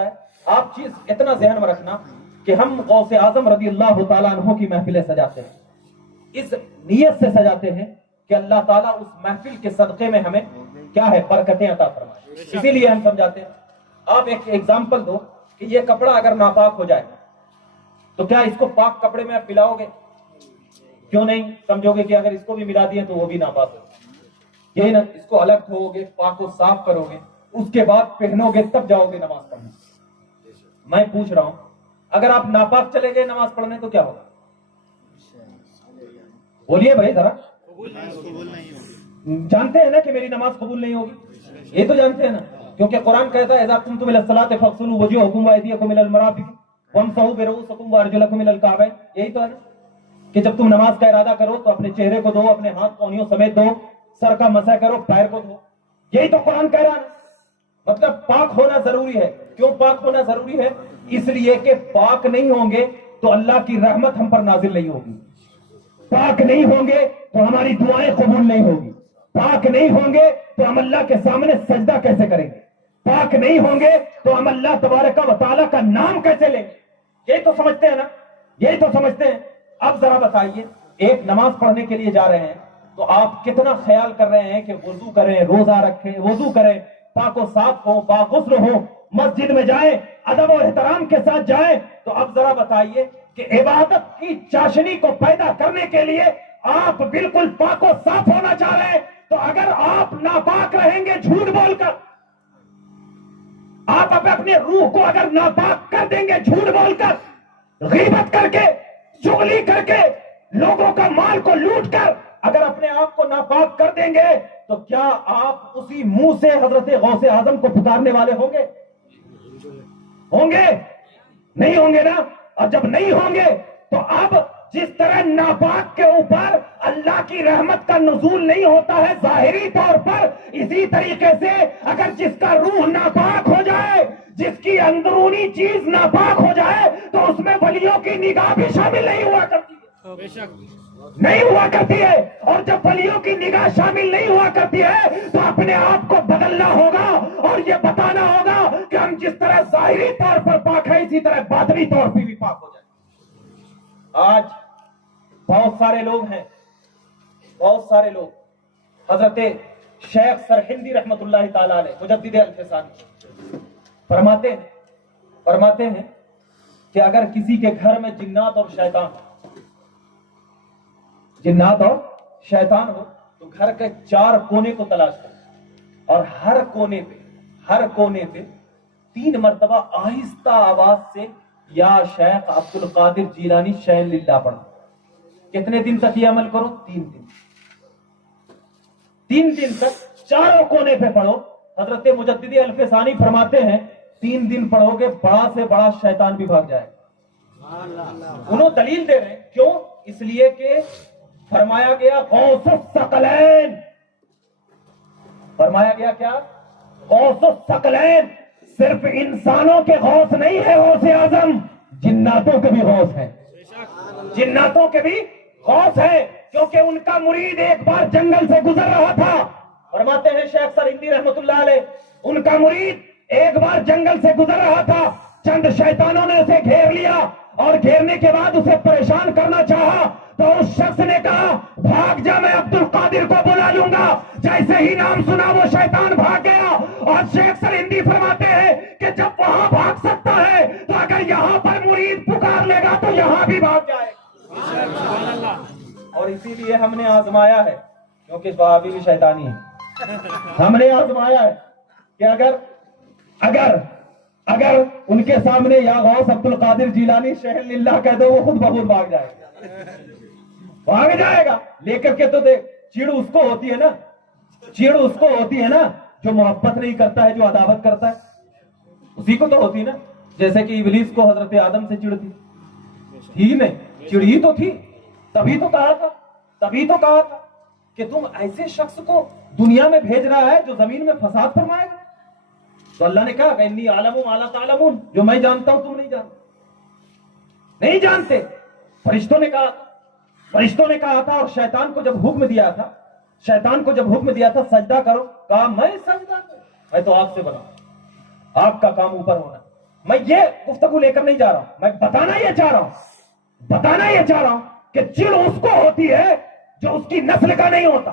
ہے، آپ چیز اتنا ذہن میں رکھنا کہ ہم غوث اعظم رضی اللہ تعالیٰ عنہ کی محفلیں سجاتے ہیں، اس نیت سے سجاتے ہیں کہ اللہ تعالیٰ اس محفل کے صدقے میں ہمیں کیا ہے برکتیں عطا فرمائے. اسی لیے ہم سمجھاتے ہیں. آپ ایک ایگزامپل دو کہ یہ کپڑا اگر ناپاک ہو جائے تو کیا اس کو پاک کپڑے میں آپ ملاؤ گے؟ کیوں نہیں؟ سمجھو گے کہ اگر اس کو بھی ملا دیے تو وہ بھی ناپاک ہو. یہی نا, اس کو الگ دھو گے, پاک کو صاف کرو گے, اس کے بعد پہنو گے, تب جاؤ گے نماز پڑھنے. میں پوچھ رہا ہوں اگر آپ ناپاک چلے گئے نماز پڑھنے تو کیا ہوگا؟ بولیے بھائی ذرا. جانتے ہیں نا کہ میری نماز قبول نہیں ہوگی, یہ تو جانتے ہیں نا, کیونکہ قرآن کہتا ہے اذا قمتم الى الصلاة فاغسلوا وجوهكم وايديكم الى المرافق وامسحوا برؤوسكم وارجلكم الى الكعبين. یہی تو ہے نا کہ جب تم نماز کا ارادہ کرو تو اپنے چہرے کو دھو, اپنے ہاتھ کونیوں سمیت دھو, سر کا مسح کرو, پیر کو دھو. یہی تو قرآن کہہ رہا ہے. مطلب پاک ہونا ضروری ہے. کیوں پاک ہونا ضروری ہے؟ اس لیے کہ پاک نہیں ہوں گے تو اللہ کی رحمت ہم پر نازل نہیں ہوگی. پاک نہیں ہوں گے تو ہماری دعائیں قبول نہیں ہوگی. پاک نہیں ہوں گے تو ہم اللہ کے سامنے سجدہ کیسے کریں گے؟ پاک نہیں ہوں گے تو ہم اللہ تبارک و تعالیٰ کا نام کیسے لیں گے؟ یہی تو سمجھتے ہیں نا, یہی تو سمجھتے ہیں. اب ذرا بتائیے, ایک نماز پڑھنے کے لیے جا رہے ہیں تو آپ کتنا خیال کر رہے ہیں کہ وضو کریں, روزہ رکھیں, وضو کریں, پاک و صاف ہو, باغسل ہو, مسجد میں جائیں, ادب و احترام کے ساتھ جائیں. تو اب ذرا بتائیے کہ عبادت کی چاشنی کو پیدا کرنے کے لیے آپ بالکل پاک و صاف ہونا چاہ رہے ہیں, تو اگر آپ ناپاک رہیں گے جھوٹ بول کر, آپ اپنے روح کو اگر ناپاک کر دیں گے جھوٹ بول کر, غیبت کر کے, چغلی کر کے, لوگوں کا مال کو لوٹ کر اگر اپنے آپ کو ناپاک کر دیں گے, تو کیا آپ اسی منہ سے حضرت غوث اعظم کو پکارنے والے ہوں گے؟ ہوں گے؟ نہیں ہوں گے نا. اور جب نہیں ہوں گے تو اب جس طرح ناپاک کے اوپر اللہ کی رحمت کا نزول نہیں ہوتا ہے ظاہری طور پر, اسی طریقے سے اگر جس کا روح ناپاک ہو جائے, جس کی اندرونی چیز ناپاک ہو جائے, تو اس میں ولیوں کی نگاہ بھی شامل نہیں ہوا کرتی ہے. بے شک نہیں ہوا کرتی ہے. اور جب ولیوں کی نگاہ شامل نہیں ہوا کرتی ہے تو اپنے آپ کو بدلنا ہوگا اور یہ بتانا ہوگا کہ ہم جس طرح ظاہری طور پر پاک ہیں اسی طرح باطنی طور پر بھی پاک ہو جائیں. آج بہت سارے لوگ ہیں, بہت سارے لوگ, حضرت شیخ سرہندی رحمت اللہ تعالی علیہ مجدد الفسانی فرماتے ہیں کہ اگر کسی کے گھر میں جنات اور شیطان ہو تو گھر کے 4 کونے کو تلاش کرے اور ہر کونے پہ 3 مرتبہ آہستہ آواز سے یا شیخ عبد القادر جیلانی شین للہ پڑھو. کتنے دن تک یہ عمل کرو؟ 3 دن. 3 دن تک 4 کونے پہ پڑھو. حضرت مجدد الفسانی فرماتے ہیں 3 دن پڑھو گے بڑا سے بڑا شیطان بھی بھاگ جائے. انہوں دلیل دے رہے ہیں, کیوں؟ اس لیے کہ فرمایا گیا غوث الثقلین, فرمایا گیا کیا؟ غوث الثقلین. صرف انسانوں کے غوث نہیں ہے غوث اعظم, جناتوں کے بھی غوث ہیں. جناتوں کے بھی غوث ہے, کیونکہ ان کا مرید ایک بار جنگل سے گزر رہا تھا. فرماتے ہیں شیخ سرہندی رحمت اللہ علیہ, ان کا مرید ایک بار جنگل سے گزر رہا تھا, چند شیطانوں نے اسے گھیر لیا اور گھیرنے کے بعد اسے پریشان کرنا چاہا, تو اس شخص نے کہا بھاگ جا, میں عبد القادر کو بلا لوں گا. جیسے ہی نام سنا وہ شیطان بھاگ گیا. اور شیخ سرہندی فرماتے ہیں کہ جب وہاں بھاگ سکتا ہے تو اگر یہاں پر مرید پکار لے گا تو یہاں بھی بھاگ جائے. سبحان اللہ. اور اسی لیے ہم نے آزمایا ہے, کیونکہ وہابی بھی شیطانی ہے, ہم نے آزمایا ہے کہ اگر ان کے سامنے یا غوث عبد القادر جیلانی شہن للہ کہہ دو, وہ خود بخود بھاگ جائے گا. لے کر کے تو دیکھ, چیڑ اس کو ہوتی ہے نا جو محبت نہیں کرتا ہے, جو عداوت کرتا ہے, اسی کو تو ہوتی نا. جیسے کہ ابلیس کو حضرت آدم سے چڑ تھی نہیں, چڑی تو تھی, تبھی تو کہا تھا کہ تم ایسے شخص کو دنیا میں بھیج رہا ہے جو زمین میں فساد فرمائے گا. تو اللہ نے کہا کہ انی اعلم ما لا تعلمون, جو میں جانتا ہوں تم نہیں جانتے. فرشتوں نے کہا تھا, اور شیطان کو جب حکم دیا تھا سجدہ کرو, کہا میں سجدہ کروں, میں تو آپ سے بنا, آپ کا کام اوپر ہونا. میں یہ گفتگو لے کر نہیں جا رہا ہوں, میں بتانا یہ چاہ رہا ہوں کہ چڑ اس کو ہوتی ہے جو اس کی نسل کا نہیں ہوتا.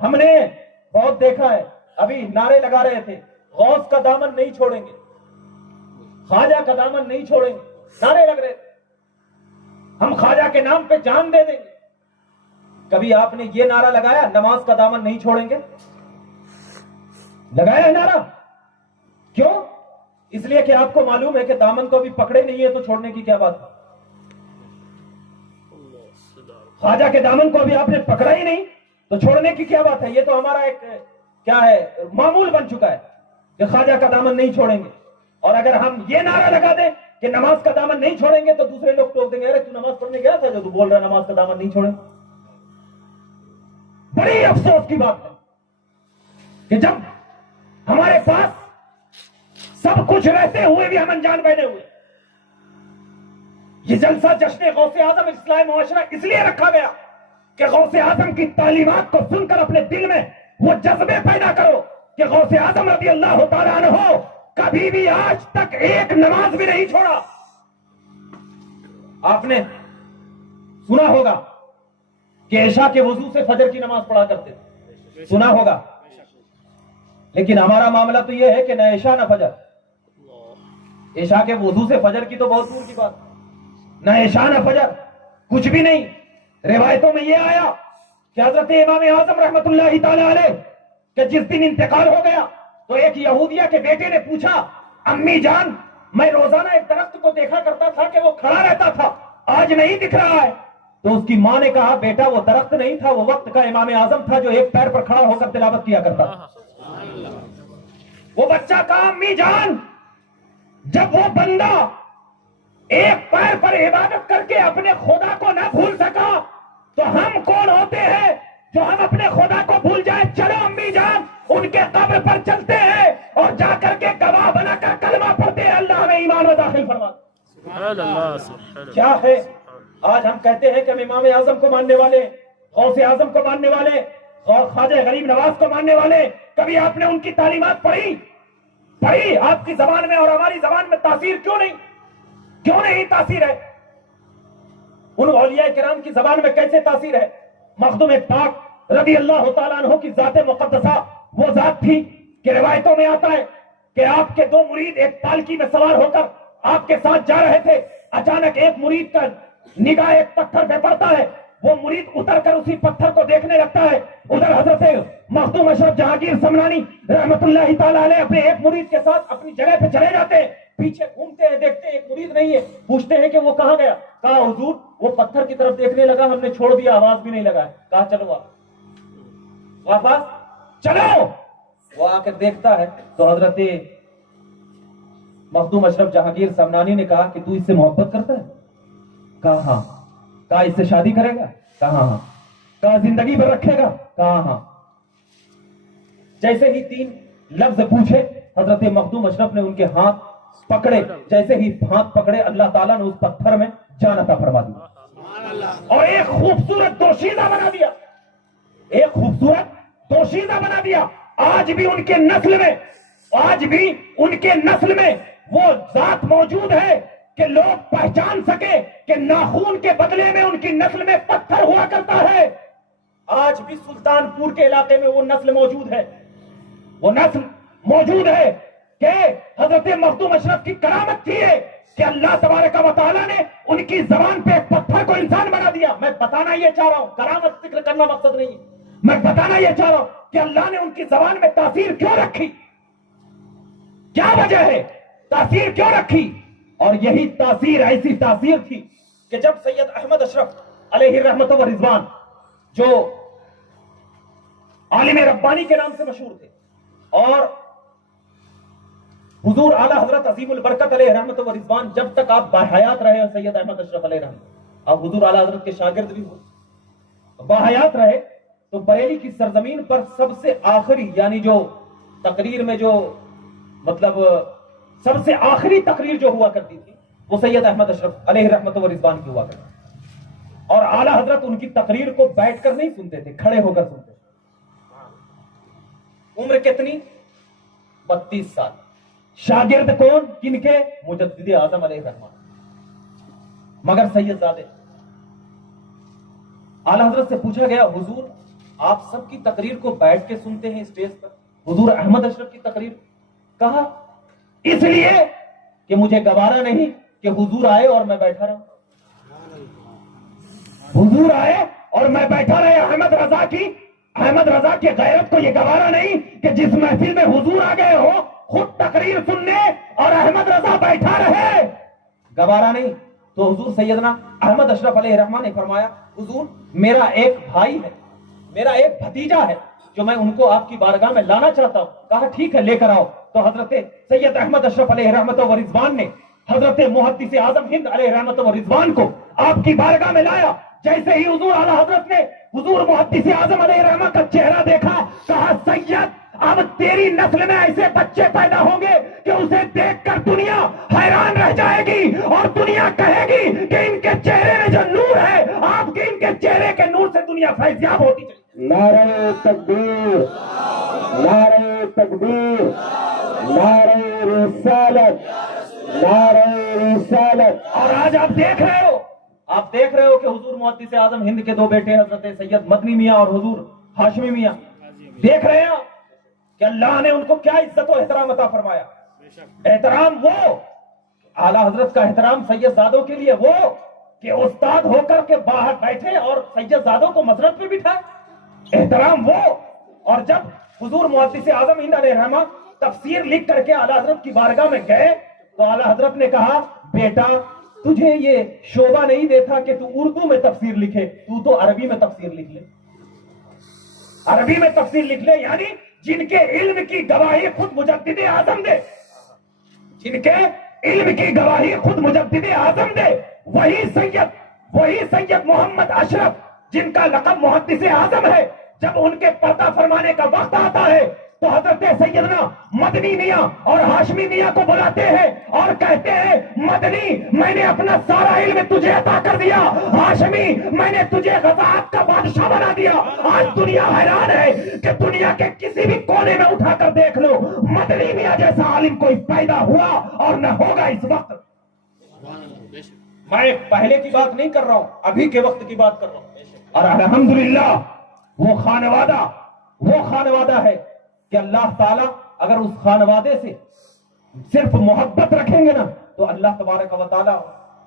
ہم نے بہت دیکھا ہے، ابھی نعرے لگا رہے تھے غوث کا دامن نہیں چھوڑیں گے، خواجہ کا دامن نہیں چھوڑیں گے، نعرے لگ رہے تھے ہم خواجہ کے نام پہ جان دے دیں گے۔ کبھی آپ نے یہ نعرہ لگایا نماز کا دامن نہیں چھوڑیں گے؟ لگایا ہے نعرہ؟ کیوں؟ اس لیے کہ آپ کو معلوم ہے کہ دامن کو ابھی پکڑے نہیں ہے تو چھوڑنے کی کیا بات ہے؟ خواجہ کے دامن کو ابھی آپ نے پکڑا ہی نہیں تو چھوڑنے کی کیا بات ہے؟ یہ تو ہمارا ایک کیا ہے معمول بن چکا ہے کہ خواجہ کا دامن نہیں چھوڑیں گے۔ اور اگر ہم یہ نعرہ لگا دیں کہ نماز کا دامن نہیں چھوڑیں گے تو دوسرے لوگ ٹوک دیں گے، ارے تو نماز پڑھنے گیا تھا جو تو بول رہا ہے نماز کا دامن نہیں چھوڑیں۔ بڑی افسوس کی بات ہے کہ جب ہمارے پاس سب کچھ رہتے ہوئے بھی ہم انجان بیٹھے ہوئے۔ یہ جلسہ جشن غوث اعظم اصلاح معاشرہ اس لیے رکھا گیا کہ غوث اعظم کی تعلیمات کو سن کر اپنے دل میں وہ جذبے پیدا کرو کہ غوث اعظم رضی اللہ تعالیٰ عنہ کبھی بھی آج تک ایک نماز بھی نہیں چھوڑا۔ آپ نے سنا ہوگا کہ عشاء کے وضو سے فجر کی نماز پڑھا کرتے تھے، سنا ہوگا، لیکن ہمارا معاملہ تو یہ ہے کہ نہ عشاء نہ فجر، عشاء کے وضو سے فجر کی تو بہت دور کی بات، نہ عشاء نہ فجر، کچھ بھی نہیں۔ روایتوں میں یہ آیا کہ حضرت امام اعظم رحمت اللہ تعالی علیہ کہ جس دن انتقال ہو گیا تو ایک یہودیہ کے بیٹے نے پوچھا، امی جان میں روزانہ ایک درخت کو دیکھا کرتا تھا کہ وہ کھڑا رہتا تھا، آج نہیں دکھ رہا ہے۔ تو اس کی ماں نے کہا، بیٹا وہ درخت نہیں تھا، وہ وقت کا امام اعظم تھا جو ایک پیر پر کھڑا ہو کر تلاوت کیا کرتا تھا۔ وہ بچہ کہا، امی جان جب وہ بندہ ایک پیر پر عبادت کر کے اپنے خدا کو نہ بھول سکا تو ہم کون ہوتے ہیں جو ہم اپنے خدا کو بھول جائیں؟ چلو امی جان ان کے قبر پر چلتے ہیں اور جا کر کے گواہ بنا کر کلمہ پڑھتے ہیں، اللہ ہمیں ایمان میں داخل فرما۔ کیا ہے آج ہم کہتے ہیں کہ ہم امام اعظم کو ماننے والے، غوث اعظم کو ماننے والے، خواجہ غریب نواز کو ماننے والے، کبھی آپ نے ان کی تعلیمات پڑھی؟ آپ کی زبان میں اور ہماری زبان میں تاثیر کیوں نہیں تاثیر ہے؟ ان اولیاء کرام کی زبان میں کیسے تاثیر ہے؟ مخدوم پاک رضی اللہ تعالیٰ عنہ کی ذات مقدسہ وہ ذات تھی کہ روایتوں میں آتا ہے کہ آپ کے دو مرید ایک پالکی میں سوار ہو کر آپ کے ساتھ جا رہے تھے، اچانک ایک مرید کا نگاہ ایک پتھر پہ پڑتا ہے، وہ مرید اتر کر اسی پتھر کو دیکھنے لگتا ہے۔ ادھر حضرت مخدوم اشرف جہانگیر سمنانی رحمت اللہ تعالیٰ علیہ اپنے ایک مرید کے ساتھ اپنی جگہ پہ چلے جاتے ہیں، پیچھے گھومتے ہیں، دیکھتے ہیں ایک مرید نہیں ہے، پوچھتے ہیں کہ وہ کہاں گیا؟ کہا حضور وہ پتھر کی طرف دیکھنے لگا، ہم نے چھوڑ دیا، آواز بھی نہیں لگا۔ کہا چلو واپس چلو۔ وہ آ کر دیکھتا ہے تو حضرت مخدوم اشرف جہانگیر سمنانی نے کہا کہ تو اس سے محبت کرتا ہے؟ کہا ہاں۔ کہا اس سے شادی کرے گا؟ کہا ہاں۔ کہا زندگی بھر رکھے گا؟ کہا ہاں۔ جیسے ہی 3 لفظ پوچھے حضرت مخدوم اشرف نے ان کے ہاتھ پکڑے، جیسے ہی ہاتھ پکڑے اللہ تعالیٰ نے اس پتھر میں جان عطا فرما دیا اور ایک خوبصورت دوشیزہ بنا دیا، ایک خوبصورت دوشیزہ بنا دیا۔ آج بھی ان کے نسل میں وہ ذات موجود ہے کہ لوگ پہچان سکے کہ ناخون کے بدلے میں ان کی نسل میں پتھر ہوا کرتا ہے۔ آج بھی سلطان پور کے علاقے میں وہ نسل موجود ہے کہ حضرت مخدوم اشرف کی کرامت تھی کہ اللہ تبارک و تعالیٰ نے ان کی زبان پہ ایک پتھر کو انسان بنا دیا۔ میں بتانا یہ چاہ رہا ہوں، کرامت ذکر کرنا مقصد نہیں ہے، میں بتانا یہ چاہ رہا ہوں کہ اللہ نے ان کی زبان میں تاثیر کیوں رکھی، کیا وجہ ہے، تاثیر کیوں رکھی؟ اور یہی تاثیر ایسی تاثیر تھی کہ جب سید احمد اشرف علیہ رحمت و رضوان جو عالم ربانی کے نام سے مشہور تھے اور حضور اعلیٰ حضرت عظیم البرکت علیہ رحمت و رضوان جب تک آپ باحیات رہے ہیں، سید احمد اشرف علیہ رحمت آپ حضور اعلیٰ حضرت کے شاگرد بھی ہوئے، باحیات رہے، تو بریلی کی سرزمین پر سب سے آخری یعنی جو تقریر میں جو مطلب سب سے آخری تقریر جو ہوا کرتی تھی وہ سید احمد اشرف علیہ رحمت و رضوان کی ہوا کرتی تھی، اور اعلیٰ حضرت ان کی تقریر کو بیٹھ کر نہیں سنتے تھے، کھڑے ہو کر سنتے تھے۔ عمر کتنی؟ 32 سال۔ شاگرد کون؟ کن کے؟ مجدد اعظم علیہ رحمت، مگر سید زادے۔ اعلیٰ حضرت سے پوچھا گیا، حضور آپ سب کی تقریر کو بیٹھ کے سنتے ہیں اسٹیج پر. حضور احمد اشرف کی تقریر کہا اس لیے کہ مجھے گوارا نہیں کہ حضور آئے اور میں بیٹھا رہوں. حضور آئے اور میں بیٹھا رہے. احمد رضا کی غیرت کو یہ گوارا نہیں کہ جس محفل میں حضور آ گئے ہو خود تقریر سننے اور احمد رضا بیٹھا رہے. گوارا نہیں. تو حضور سیدنا احمد اشرف علیہ الرحمہ نے فرمایا حضور میرا ایک بھائی ہے, میرا ایک بھتیجا ہے جو میں ان کو آپ کی بارگاہ میں لانا چاہتا ہوں. کہا ٹھیک ہے لے کر آؤ. تو حضرت سید احمد اشرف علیہ رحمت و رضوان نے حضرت محدث اعظم ہند علیہ رحمت و رضوان کو آپ کی بارگاہ میں لایا. جیسے ہی حضور اعلیٰ حضرت نے حضور محدث اعظم علیہ رحمت کا چہرہ دیکھا, کہا سید اب تیری نسل میں ایسے بچے پیدا ہوں گے کہ اسے دیکھ کر دنیا حیران رہ جائے گی اور دنیا کہے گی کہ ان کے چہرے میں جو نور ہے آپ کے ان کے چہرے کے نور سے دنیا فیضیاب ہوتی چلی. نعرہ تکبیر, نعرہ تکبیر, نعرہ رسالت, نعرہ رسالت. اور آج آپ دیکھ رہے ہو کہ حضور محدث اعظم ہند کے دو بیٹے حضرت سید مدنی میاں اور حضور ہاشمی میاں, دیکھ رہے ہیں کہ اللہ نے ان کو کیا عزت و احترام عطا فرمایا. احترام وہ اعلیٰ حضرت کا احترام سید زادوں کے لیے وہ کہ استاد ہو کر کے باہر بیٹھے اور سید زادوں کو مسرت پہ بٹھائے. احترام وہ. اور جب حضور محدث اعظم ہند علیہ الرحمہ تفسیر لکھ کر کے اعلیٰ حضرت کی بارگاہ میں گئے تو اعلیٰ حضرت نے کہا بیٹا تجھے یہ شعبہ نہیں دیتا کہ تو اردو میں تفسیر لکھے, تو عربی میں تفسیر لکھ لے. عربی میں تفسیر لکھ لے یعنی جن کے علم کی گواہی خود مجدد اعظم دے, جن کے علم کی گواہی خود مجدد اعظم دے, وہی سید محمد اشرف جن کا لقب محدث اعظم ہے, جب ان کے پردہ فرمانے کا وقت آتا ہے تو حضرت سیدنا مدنی میاں اور ہاشمی میاں کو بلاتے ہیں اور کہتے ہیں مدنی میں نے اپنا سارا علم تجھے عطا کر دیا, ہاشمی میں نے تجھے غزات کا بادشاہ بنا دیا. آج دنیا حیران ہے کہ دنیا کے کسی بھی کونے میں اٹھا کر دیکھ لو مدنی میاں جیسا عالم کوئی پیدا ہوا اور نہ ہوگا اس وقت. میں پہلے کی بات نہیں کر رہا ہوں, ابھی کے وقت کی بات کر رہا ہوں. اور الحمدللہ وہ خانوادہ ہے کہ اللہ تعالیٰ اگر اس خانوادے سے صرف محبت رکھیں گے نا تو اللہ تبارک و تعالیٰ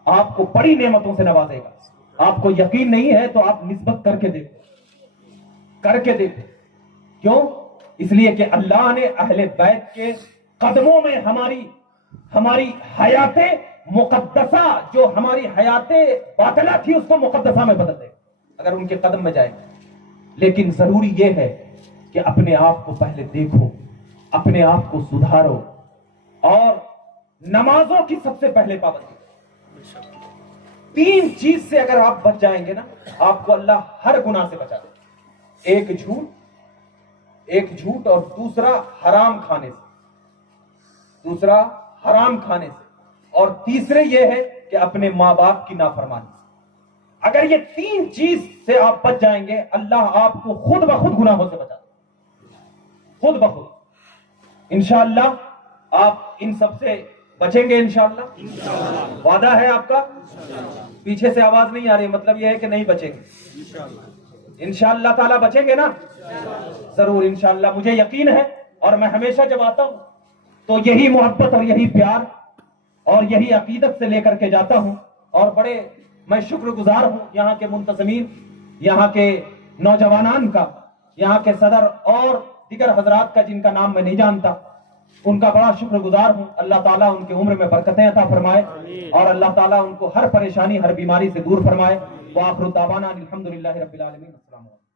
آپ کو بڑی نعمتوں سے نوازے گا. آپ کو یقین نہیں ہے تو آپ نسبت کر کے دیکھو. کیوں؟ اس لیے کہ اللہ نے اہل بیت کے قدموں میں ہماری حیات مقدسہ, جو ہماری حیات باطلہ تھی اس کو مقدسہ میں بدل دے اگر ان کے قدم میں جائے. لیکن ضروری یہ ہے کہ اپنے آپ کو پہلے دیکھو, اپنے آپ کو سدھارو اور نمازوں کی سب سے پہلے پابندی. 3 چیز سے اگر آپ بچ جائیں گے نا آپ کو اللہ ہر گناہ سے بچا دے. ایک جھوٹ اور دوسرا حرام کھانے سے اور تیسرے یہ ہے کہ اپنے ماں باپ کی نافرمانی. اگر یہ 3 چیز سے آپ بچ جائیں گے اللہ آپ کو خود بخود گناہوں سے بچا دے, خود بخود. انشاءاللہ آپ ان سب سے بچیں گے انشاءاللہ. وعدہ ہے آپ کا؟ پیچھے سے آواز نہیں آ رہی, مطلب یہ ہے کہ نہیں بچیں گے. انشاءاللہ تعالی بچیں گے نا ضرور انشاءاللہ. مجھے یقین ہے اور میں ہمیشہ جب آتا ہوں تو یہی محبت اور یہی پیار اور یہی عقیدت سے لے کر کے جاتا ہوں. اور بڑے میں شکر گزار ہوں یہاں کے منتظمین, یہاں کے نوجوانان کا, یہاں کے صدر اور دیگر حضرات کا جن کا نام میں نہیں جانتا, ان کا بڑا شکر گزار ہوں. اللہ تعالیٰ ان کے عمر میں برکتیں عطا فرمائے اور اللہ تعالیٰ ان کو ہر پریشانی ہر بیماری سے دور فرمائے. وآخر دعوانا الحمدللہ رب العالمین. السلام علیکم.